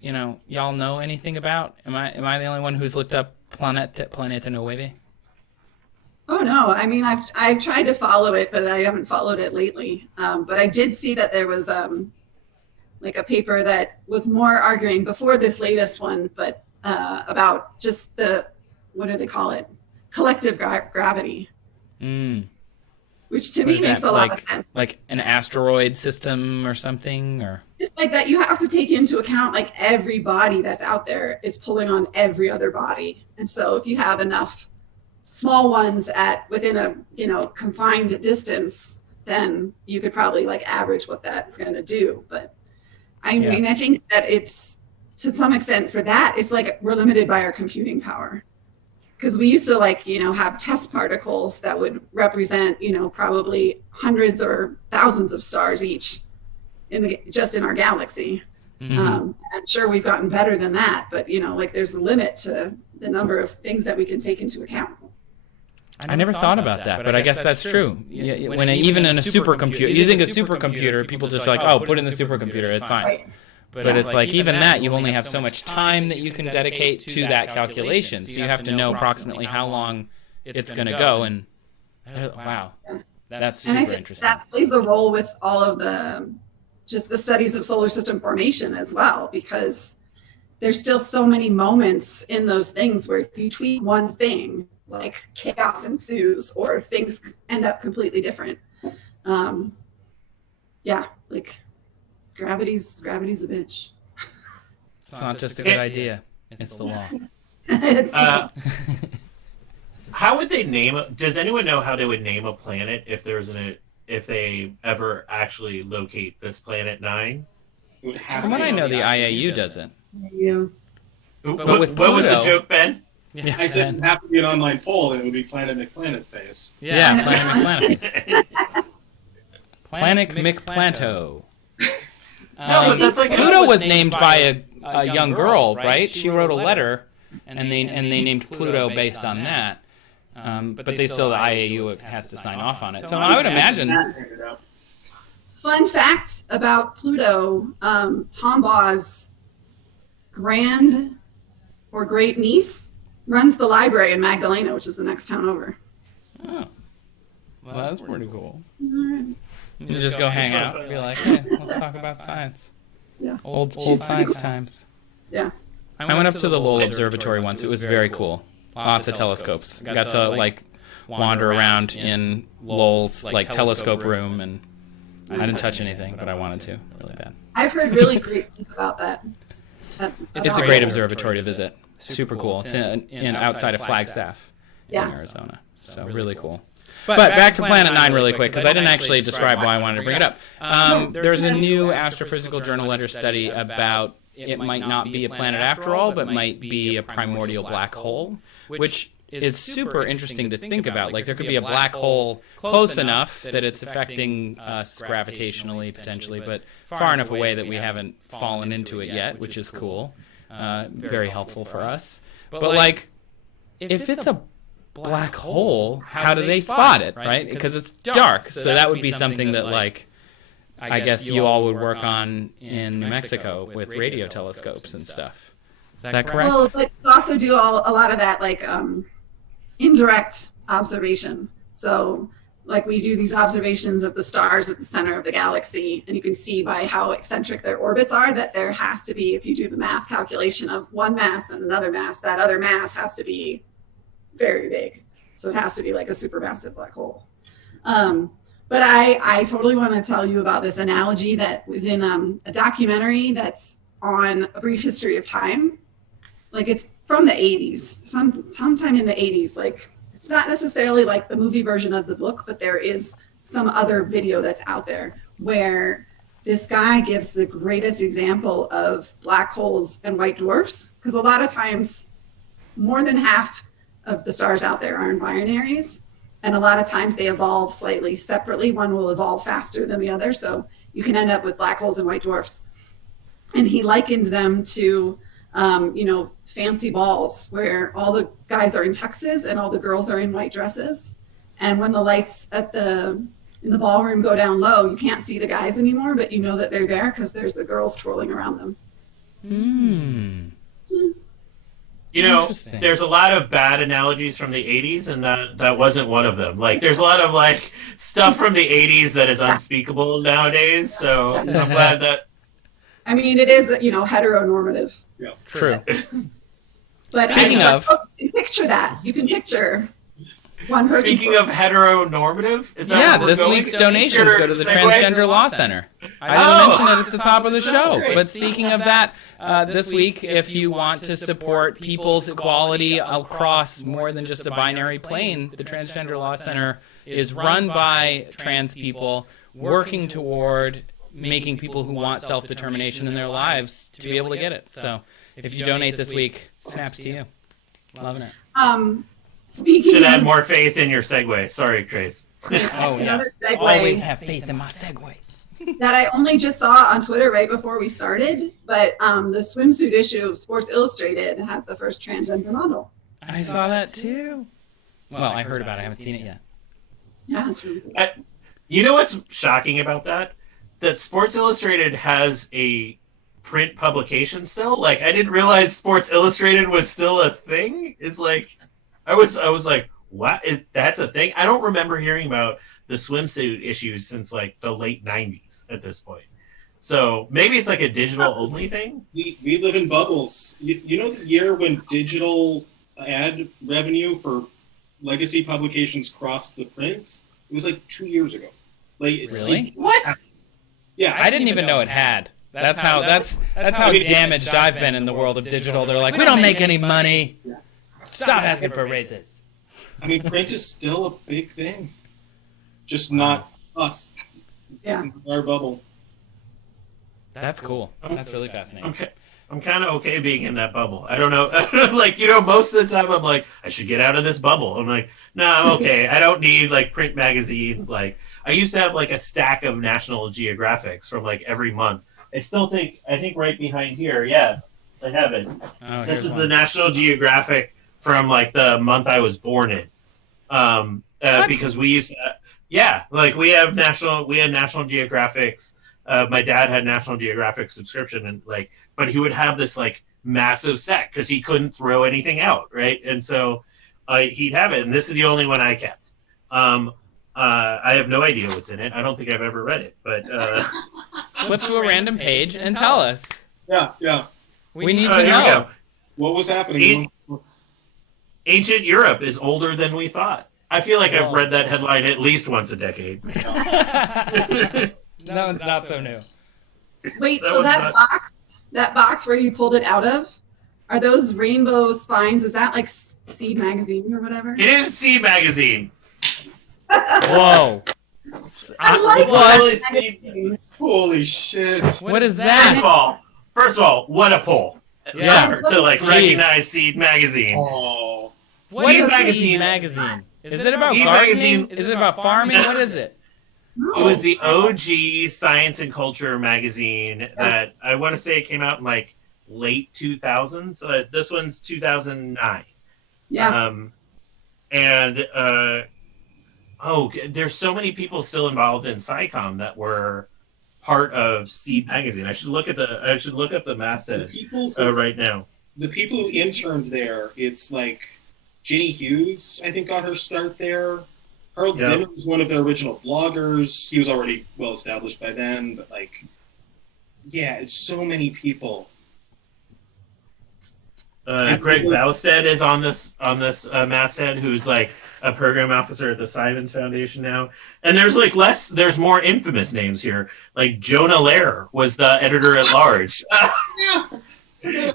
y'all know anything about? Am I the only one who's looked up Planeta Nueve? Oh no! I mean, I've tried to follow it, but I haven't followed it lately. But I did see that there was like a paper that was more arguing before this latest one, but about just what do they call it? Collective gravity. Which to me makes a lot of sense. Like an asteroid system or something, or just like that, you have to take into account like every body that's out there is pulling on every other body, and so if you have enough small ones within a confined distance, then you could probably like average what that's going to do. But I mean, I think that it's to some extent for that, it's like we're limited by our computing power. Because we used to have test particles that would represent, probably hundreds or thousands of stars each just in our galaxy. Mm-hmm. I'm sure we've gotten better than that, but there's a limit to the number of things that we can take into account. I never thought about that, but I guess that's true. Even in a supercomputer, you think a supercomputer, people just like, oh, put in the supercomputer, it's fine. Right. But it's like even that, you only have so much time that you can dedicate to that calculation. So you have to know approximately how long it's going to go. And wow, that's super interesting. That plays a role with all of the studies of solar system formation as well, because there's still so many moments in those things where if you tweak one thing, like chaos ensues or things end up completely different. Gravity's a bitch. It's not just a good idea. It's the law. How would they name? Does anyone know how they would name a planet if they ever actually locate this planet 9? From what I know, the IAU doesn't. Yeah. What was the joke, Ben? Yeah, I said it'd have to be an online poll, and it would be Planet McPlanet face. Yeah, Planet McPlanet face. Planet McPlanto. No, but that's like Pluto was named by a young girl, right? She wrote a letter, and they named Pluto based on that. But the IAU has to sign off on it. So I would imagine. Fun fact about Pluto: Tom Baugh's grand or great niece runs the library in Magdalena, which is the next town over. Oh, well, that's pretty cool. You just go hang out and be like, hey, let's talk about science. Yeah. Old science times. Yeah. I went up to the Lowell Observatory once. It was very cool. Lots of telescopes. Got to like wander around in Lowell's like telescope room, and I didn't touch anything, but I wanted to really bad. I've heard really great things about that. It's a great observatory to visit. Super cool. It's in outside of Flagstaff in Arizona. So really cool. But back to Planet 9 really quick, because I didn't actually describe why I wanted to bring it up. There's a new Astrophysical Journal letter study about it might not be a planet after all, but might be a primordial black hole, which is super interesting to think about. Like, there could be a black hole close enough that it's affecting us gravitationally, potentially, but far enough away that we haven't fallen into it yet, which is cool. Very helpful for us. But, like, if it's a black hole, how do they spot it, right? Because it's dark, so that would be something that, like, I guess you all would work on in New Mexico with radio telescopes and stuff. Is that correct? Well, but we also do a lot of that, like, indirect observation. So, like, we do these observations of the stars at the center of the galaxy, and you can see by how eccentric their orbits are that there has to be, if you do the math calculation of one mass and another mass, that other mass has to be very big. So it has to be like a supermassive black hole. But I totally want to tell you about this analogy that was in a documentary that's on A Brief History of Time. Like, it's from the 80s, sometime in the 80s. Like, it's not necessarily like the movie version of the book, but there is some other video that's out there where this guy gives the greatest example of black holes and white dwarfs, because a lot of times more than half of the stars out there are in binaries, and a lot of times they evolve slightly separately. One will evolve faster than the other, so you can end up with black holes and white dwarfs. And he likened them to fancy balls where all the guys are in tuxes and all the girls are in white dresses. And when the lights in the ballroom go down low, you can't see the guys anymore, but you know that they're there because there's the girls twirling around them. You know, there's a lot of bad analogies from the 80s, and that wasn't one of them. Like, there's a lot of, like, stuff from the 80s that is unspeakable nowadays, so I'm glad that... I mean, it is, heteronormative. Yeah. True. But Speaking of... you can picture that. You can picture one person... Speaking of heteronormative, is that this week's donations go to the Transgender Law Center. I didn't mention it at the top of the show, but speaking of that, this week, if you want to support people's equality across more than just a binary plane, the Transgender Law Center is run by trans people working toward making people who want self-determination in their lives to be able to get it. So if you donate this week, snaps to you. Loving it. Speaking should add more faith in your segue. Sorry, Trace. Oh, yeah. Always have faith in my segues. That I only just saw on Twitter right before we started, but the swimsuit issue of Sports Illustrated has the first transgender model. I saw that too. Well, I heard about it. I haven't seen it yet. Yeah, it's really cool. You know what's shocking about that? That Sports Illustrated has a print publication still. Like, I didn't realize Sports Illustrated was still a thing. It's like, I was like, what? That's a thing? I don't remember hearing about the swimsuit issues since like the late 90s at this point. So maybe it's like a digital only thing. We live in bubbles. You know the year when digital ad revenue for legacy publications crossed the print? It was like 2 years ago. Like, really? What? Yeah, I didn't even know it had. That's how damaged I've been in the world of digital. They're like, we don't make any money. Stop asking for raises. I mean, print is still a big thing. Just not us. Yeah. Our bubble. That's cool. That's really fascinating. Okay. I'm kind of okay being in that bubble. I don't know. Like, most of the time I'm like, I should get out of this bubble. I'm like, no, I'm okay. I don't need like print magazines. Like, I used to have like a stack of National Geographics from like every month. I think right behind here. Yeah, I have it. Oh, this is the National Geographic from like the month I was born in. Because we used to, we had National Geographics. My dad had National Geographic subscription, and but he would have this like massive stack because he couldn't throw anything out, right? And so he'd have it, and this is the only one I kept. I have no idea what's in it. I don't think I've ever read it, but flip to a random page and tell us. Yeah. We need to know. What was happening? Ancient Europe is older than we thought. I feel like I've read that headline at least once a decade. That one's not so new. Wait, so that box where you pulled it out of, are those rainbow spines? Is that like Seed Magazine or whatever? It is Seed Magazine. Whoa. I like What? that. Holy shit. What is that? First of all, what a pull. Yeah. To like Jeez. recognize Seed Magazine. Oh. What is Magazine. Seed Magazine? Is it about Seed gardening? Magazine. Is it about farming? What is it? It was the OG science and culture magazine that I want to say it came out in like late 2000s. This one's 2009. Yeah. There's so many people still involved in SciComm that were part of Seed Magazine. I should look up the masthead right now. The people who interned there, it's like Ginny Hughes, I think, got her start there. Harold Zimmer was one of their original bloggers. He was already well established by then, but like, yeah, it's so many people. Greg Vousted is on this masthead, who's like a program officer at the Simons Foundation now. And there's more infamous names here. Like Jonah Lair was the editor at large. So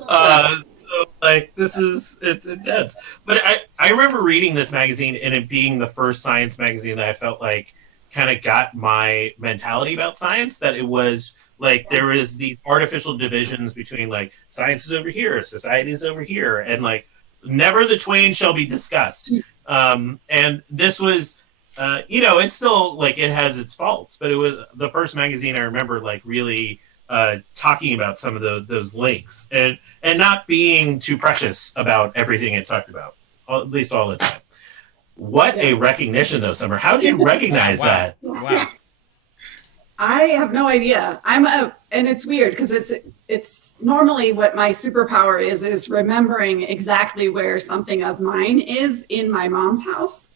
like it's intense. But I remember reading this magazine and it being the first science magazine that I felt like kind of got my mentality about science, that it was like there is these artificial divisions between like science is over here, society is over here, and like never the twain shall be discussed. And this was it's still like it has its faults, but it was the first magazine I remember like really talking about some of those links and not being too precious about everything it talked about, at least all the time. What a recognition, though, Summer. How did you recognize that? Wow. I have no idea. And it's weird because it's normally what my superpower is remembering exactly where something of mine is in my mom's house,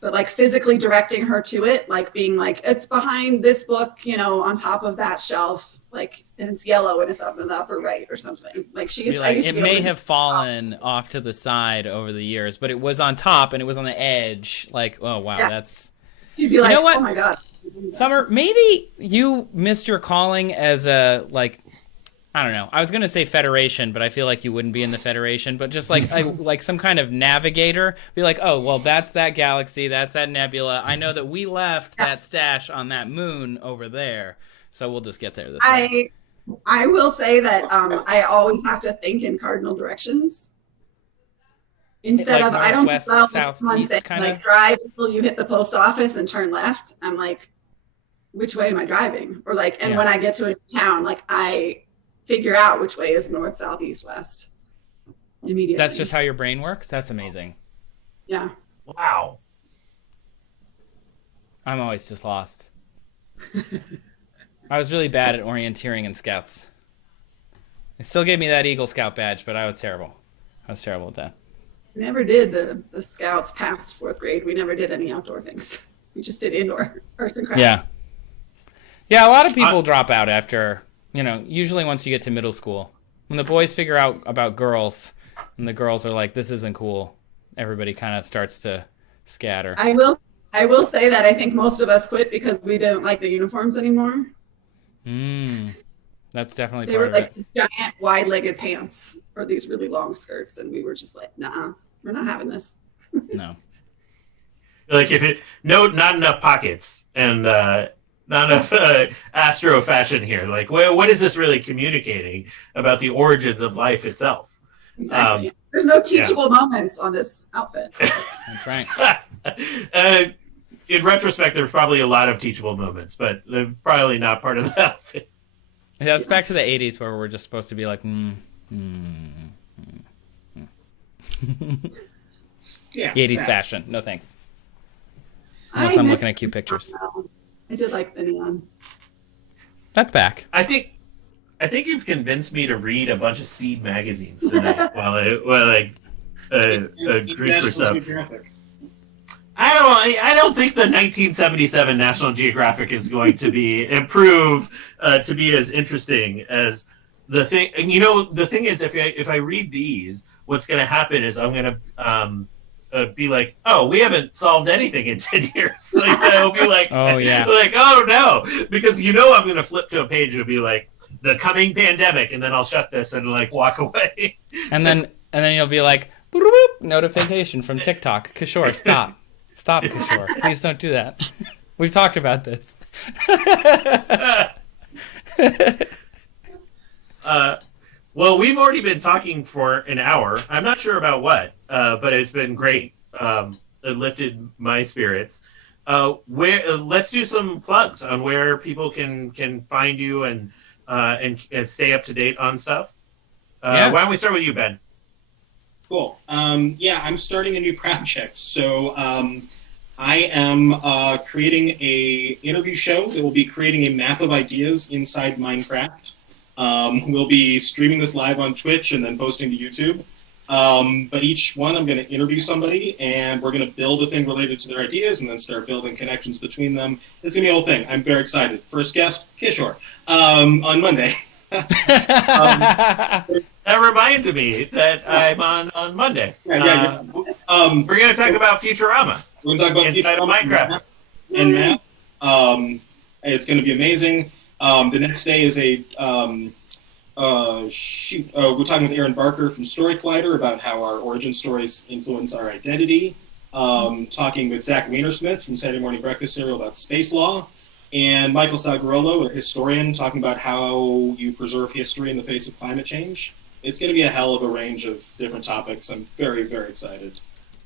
but like physically directing her to it, like being like, it's behind this book, on top of that shelf, like, and it's yellow and it's up in the upper right or something. Like it may have fallen off to the side over the years, but it was on top and it was on the edge. Like, oh wow, that's. You'd be like, you know what? Oh my god. Summer, maybe you missed your calling as a, like, I don't know. I was going to say Federation, but I feel like you wouldn't be in the Federation. But just like some kind of navigator, be like, oh, well, that's that galaxy, that's that nebula. I know that we left that stash on that moon over there, so we'll just get there this way. I will say that I always have to think in cardinal directions. Instead like of, I don't southeast kind of drive until you hit the post office and turn left. I'm like, which way am I driving? Or like, and when I get to a town, like I figure out which way is north, south, east, west immediately. That's just how your brain works? That's amazing. Yeah. Wow. I'm always just lost. I was really bad at orienteering in Scouts. They still gave me that Eagle Scout badge, but I was terrible. I was terrible at that. We never did the Scouts past fourth grade. We never did any outdoor things. We just did indoor arts and crafts. Yeah. Yeah, a lot of people drop out after, usually once you get to middle school. When the boys figure out about girls, and the girls are like, this isn't cool, everybody kind of starts to scatter. I will say that I think most of us quit because we didn't like the uniforms anymore. That's definitely they part were of like giant wide-legged pants or these really long skirts, and we were just like, nah, we're not having this. No. Like not enough pockets and not enough Astro fashion here. Like, what is this really communicating about the origins of life itself? Exactly. There's no teachable moments on this outfit. That's right. In retrospect, there's probably a lot of teachable moments, but they're probably not part of the outfit. Yeah, it's back to the 80s where we're just supposed to be like, Yeah. 80s fashion. No thanks. Unless I'm looking at cute pictures. I did like the neon. That's back. I think you've convinced me to read a bunch of Seed magazines tonight while I drink for stuff. I don't think the 1977 National Geographic is going to be improved to be as interesting as the thing. And the thing is, if I read these, what's going to happen is I'm going to be like, oh, we haven't solved anything in 10 years. Like, it'll be like, oh yeah, like, oh no, because I'm going to flip to a page and it'll be like the coming pandemic, and then I'll shut this and like walk away. And then you'll be like, boop, notification from TikTok. Kishore, stop, Kishore, please don't do that. We've talked about this. Well, we've already been talking for an hour. I'm not sure about what, but it's been great. It lifted my spirits. Let's do some plugs on where people can find you and stay up to date on stuff. Why don't we start with you, Ben? Cool. I'm starting a new project. So I am creating a interview show that will be creating a map of ideas inside Minecraft. We'll be streaming this live on Twitch and then posting to YouTube. But each one, I'm going to interview somebody, and we're going to build a thing related to their ideas and then start building connections between them. It's going to be a whole thing. I'm very excited. First guest, Kishore, on Monday. That reminded me that I'm on Monday. We're going to talk about Futurama. We're going to talk about inside of Minecraft. And math. It's going to be amazing. The next day is we're talking with Aaron Barker from Story Collider about how our origin stories influence our identity. Talking with Zach Wienersmith from Saturday Morning Breakfast Cereal about space law. And Michael Salgarolo, a historian, talking about how you preserve history in the face of climate change. It's going to be a hell of a range of different topics. I'm very, very excited.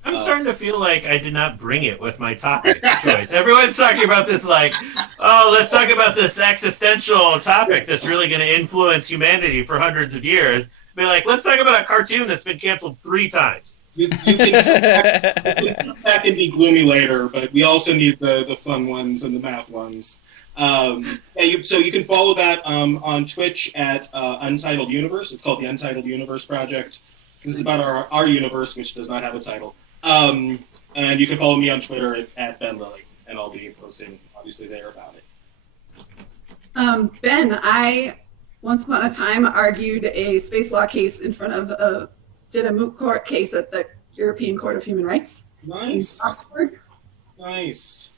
I'm starting to feel like I did not bring it with my topic choice. Everyone's talking about this like, oh, let's talk about this existential topic that's really going to influence humanity for hundreds of years. Be like, let's talk about a cartoon that's been canceled 3 times. You can come back and be gloomy later, but we also need the fun ones and the math ones. So you can follow that on Twitch at Untitled Universe. It's called the Untitled Universe Project. This is about our universe, which does not have a title. And you can follow me on Twitter at Ben Lillie, and I'll be posting, obviously, there about it. Ben, I once upon a time argued a space law case in front of did a moot court case at the European Court of Human Rights. Nice. Nice.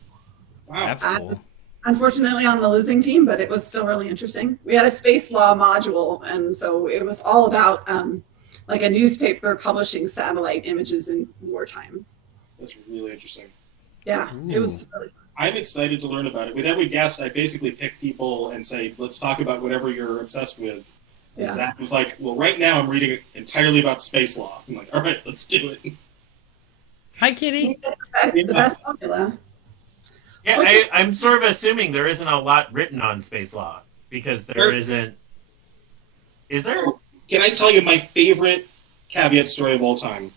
Wow. That's cool. Unfortunately on the losing team, but it was still really interesting. We had a space law module, and so it was all about like a newspaper publishing satellite images in wartime. That's really interesting. Yeah, Ooh. It was really fun. I'm excited to learn about it. With every guest, I basically pick people and say, let's talk about whatever you're obsessed with. And Yeah. Zach was like, well, right now I'm reading entirely about space law. I'm like, all right, let's do it. Hi, Kitty. The best formula. Yeah, I'm sort of assuming there isn't a lot written on space law because there isn't. Is there? Can I tell you my favorite caveat story of all time?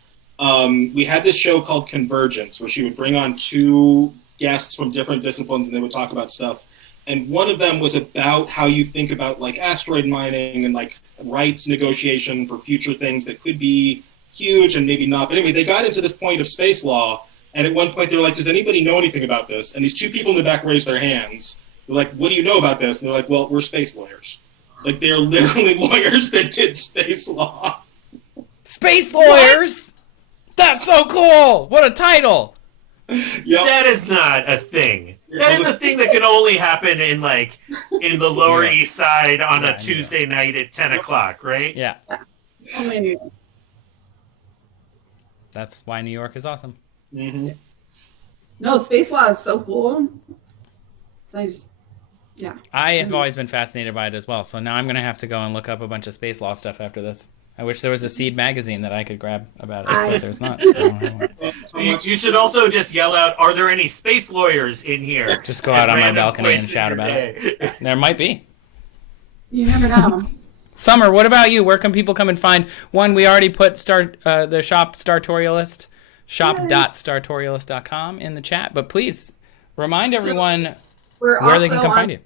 We had this show called Convergence where she would bring on 2 guests from different disciplines and they would talk about stuff. And one of them was about how you think about like asteroid mining and like rights negotiation for future things that could be huge and maybe not. But anyway, they got into this point of space law. And at one point they were like, does anybody know anything about this? And these 2 people in the back raised their hands. They're like, what do you know about this? And they're like, well, we're space lawyers. Like they're literally lawyers that did space law. Space lawyers? What? That's so cool. What a title. Yep. That is not a thing. That is a thing that can only happen in the Lower East Side on a Tuesday night at 10 o'clock, right? Yeah. Only in New York. That's why New York is awesome. Mm-hmm. No, space law is so cool. I have always been fascinated by it as well. So now I'm going to have to go and look up a bunch of space law stuff after this. I wish there was a Seed magazine that I could grab about it, but there's not. I don't have one. You should also just yell out, are there any space lawyers in here? Just go out on my Random balcony and points in shout your about day. it. There might be. You never know. Summer, what about you? Where can people come and find one? We already put the shop Startorialist, shop.startorialist.com in the chat, but please remind everyone We're where also they can come on find you.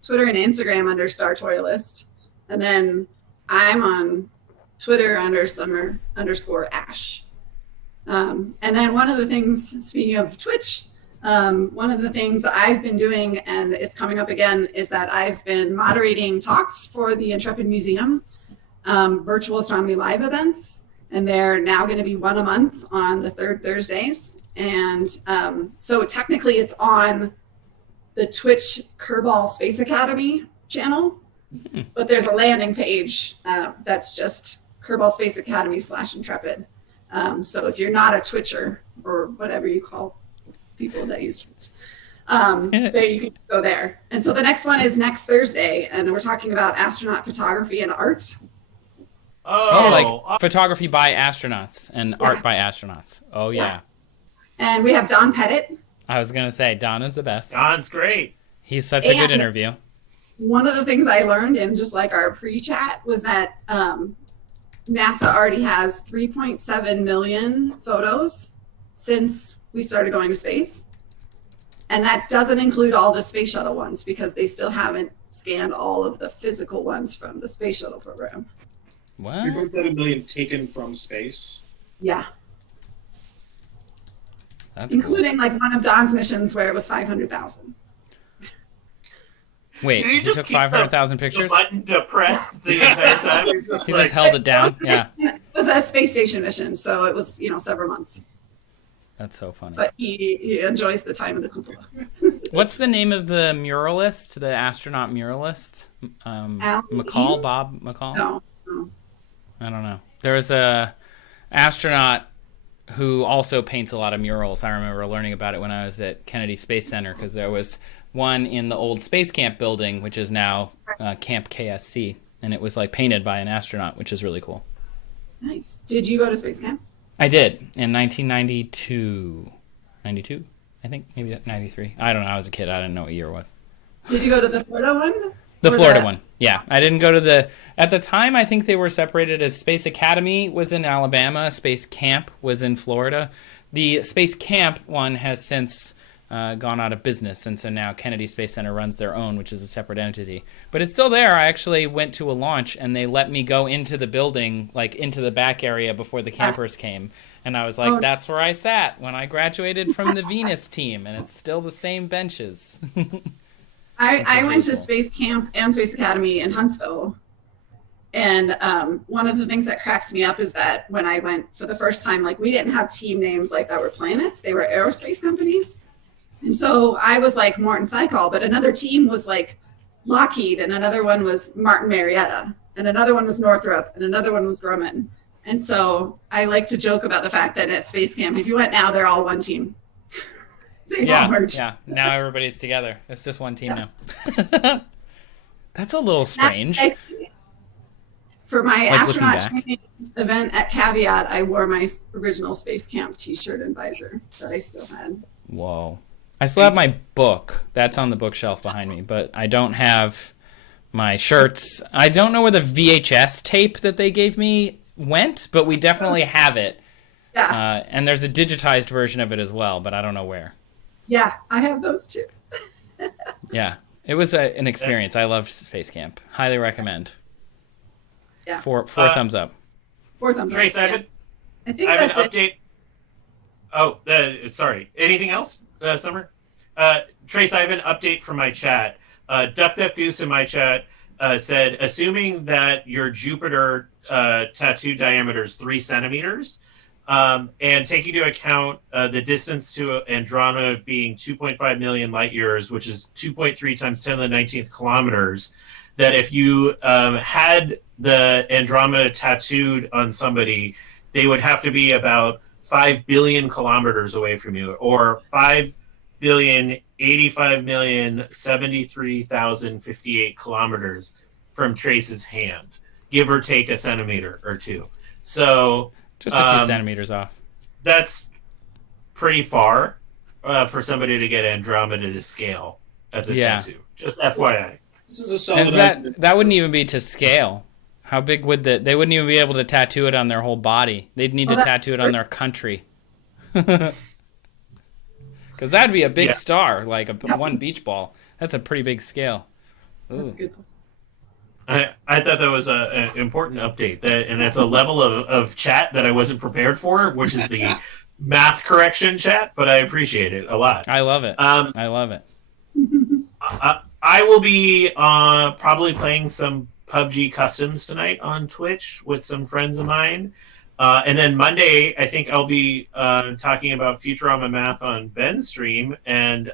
Twitter and Instagram under Startorialist. And then I'm on Twitter under summer_ash. And then one of the things, speaking of Twitch, one of the things I've been doing, and it's coming up again, is that I've been moderating talks for the Intrepid Museum, virtual astronomy live events. and they're now going to be one a month on the third Thursdays. And so technically it's on the Twitch Kerbal Space Academy channel, but there's a landing page that's just Kerbal Space Academy /Intrepid. So if you're not a Twitcher or whatever you call people that use Twitch, then you can go there. And so the next one is next Thursday, and we're talking about astronaut photography and art. Like photography by astronauts and art by astronauts. Oh, yeah. And we have Don Pettit. I was going to say, Don is the best. Don's great. He's such a good interview. One of the things I learned in just like our pre-chat was that NASA already has 3.7 million photos since we started going to space. And that doesn't include all the space shuttle ones because they still haven't scanned all of the physical ones from the space shuttle program. What? 3.7 million taken from space. Yeah. That's including like one of Don's missions where it was 500,000. Wait, he took 500,000 pictures? The button depressed the entire time. He just held it down. Yeah. It was a space station mission, so it was, several months. That's so funny. But he enjoys the time of the cupola. What's the name of the muralist, the astronaut muralist? McCall, Bob McCall? No. I don't know. There was a astronaut who also paints a lot of murals. I remember learning about it when I was at Kennedy Space Center because there was one in the old Space Camp building, which is now Camp KSC, and it was like painted by an astronaut, which is really cool. Nice. Did you go to Space Camp? I did in 1992. 92, I think, maybe 93. I don't know. I was a kid. I didn't know what year it was. Did you go to the Florida one? The Florida one. Yeah. I didn't go to at the time, I think they were separated as Space Academy was in Alabama, Space Camp was in Florida. The Space Camp one has since gone out of business, and so now Kennedy Space Center runs their own, which is a separate entity. But it's still there. I actually went to a launch, and they let me go into the building, like into the back area before the campers came. And I was like, that's where I sat when I graduated from the Venus team, and it's still the same benches. I went to Space Camp and Space Academy in Huntsville. And one of the things that cracks me up is that when I went for the first time, like we didn't have team names like that were planets. They were aerospace companies. And so I was like Morton Thiokol, but another team was like Lockheed, and another one was Martin Marietta, and another one was Northrop, and another one was Grumman. And so I like to joke about the fact that at Space Camp, if you went now, they're all one team. Yeah. Now everybody's together. It's just one team now. That's a little strange. For my astronaut training event at Caveat, I wore my original Space Camp T-shirt and visor that I still had. Whoa. I still have my book. That's on the bookshelf behind me, but I don't have my shirts. I don't know where the VHS tape that they gave me went, but we definitely have it. Yeah. And there's a digitized version of it as well, but I don't know where. Yeah, I have those too. Yeah. It was an experience. I loved Space Camp. Highly recommend. Yeah. Four thumbs up. 4 thumbs up. Trace, I think have an that's update. it. Oh, sorry. Anything else, Summer? Trace, I have an update from my chat. Duck Duck Goose in my chat said, assuming that your Jupiter tattoo diameter is 3 centimeters, and taking into account the distance to Andromeda being 2.5 million light years, which is 2.3 times 10 to the 19th kilometers, that if you had the Andromeda tattooed on somebody, they would have to be about 5 billion kilometers away from you, or 5,085,073,058 kilometers from Trace's hand, give or take a centimeter or two. So just a few centimeters off. That's pretty far for somebody to get Andromeda to scale as a tattoo. Just FYI. This is a solid. That wouldn't even be to scale. How big would they wouldn't even be able to tattoo it on their whole body. They'd need to tattoo it on their country. Because that'd be a big star, like one beach ball. That's a pretty big scale. Ooh. That's good. I thought that was an important update, and that's a level of chat that I wasn't prepared for, which is the math correction chat, but I appreciate it a lot. I love it. I love it. I will be probably playing some PUBG customs tonight on Twitch with some friends of mine. And then Monday, I think I'll be talking about Futurama math on Ben's stream and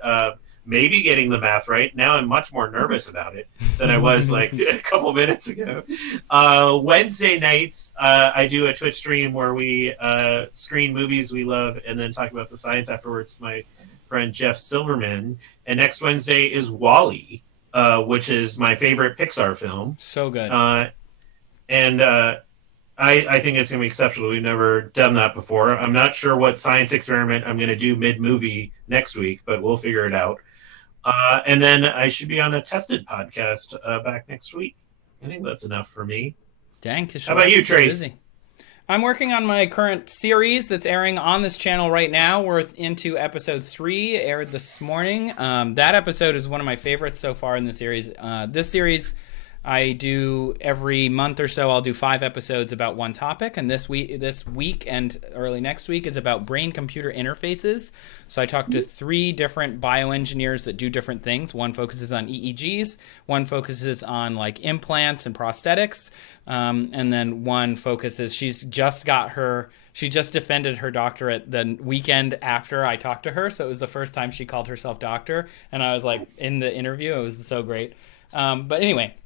maybe getting the math right. Now I'm much more nervous about it than I was like a couple minutes ago. Wednesday nights, I do a Twitch stream where we screen movies we love and then talk about the science afterwards. My friend Jeff Silverman. And next Wednesday is Wall-E, which is my favorite Pixar film. So good. I think it's going to be exceptional. We've never done that before. I'm not sure what science experiment I'm going to do mid-movie next week, but we'll figure it out. And then I should be on a Tested podcast back next week. I think that's enough for me. Dang, Kishore. How about you, Trace? Busy. I'm working on my current series that's airing on this channel right now. We're into episode 3, aired this morning. That episode is one of my favorites so far in the series. This series, I do every month or so. I'll do 5 episodes about one topic, and this week and early next week is about brain-computer interfaces. So I talk to 3 different bioengineers that do different things. One focuses on EEGs, one focuses on like implants and prosthetics, and then one focuses. She just defended her doctorate the weekend after I talked to her, so it was the first time she called herself doctor, and I was like in the interview. It was so great. But anyway.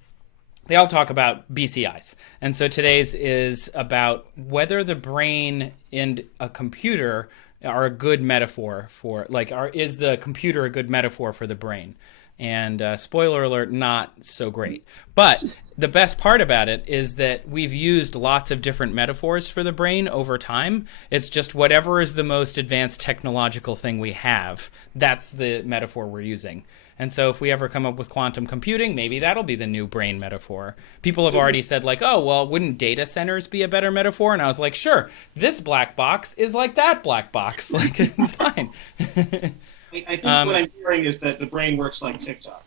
They all talk about BCIs. And so today's is about whether the brain and a computer are a good metaphor for, is the computer a good metaphor for the brain? And spoiler alert, not so great. But the best part about it is that we've used lots of different metaphors for the brain over time. It's just whatever is the most advanced technological thing we have, that's the metaphor we're using. And so if we ever come up with quantum computing, maybe that'll be the new brain metaphor. People have already said like, oh, well, wouldn't data centers be a better metaphor? And I was like, sure, this black box is like that black box. Like, it's fine. I think what I'm hearing is that the brain works like TikTok.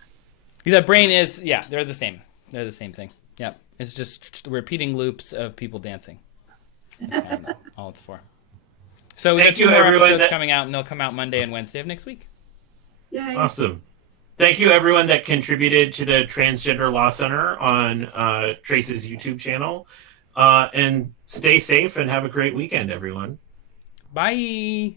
The brain is, yeah, they're the same. They're the same thing. Yeah, it's just repeating loops of people dancing. That's kind of all it's for. So we have 2 more episodes coming out, and they'll come out Monday and Wednesday of next week. Yay. Awesome. Thank you, everyone that contributed to the Transgender Law Center on Trace's YouTube channel. And stay safe and have a great weekend, everyone. Bye.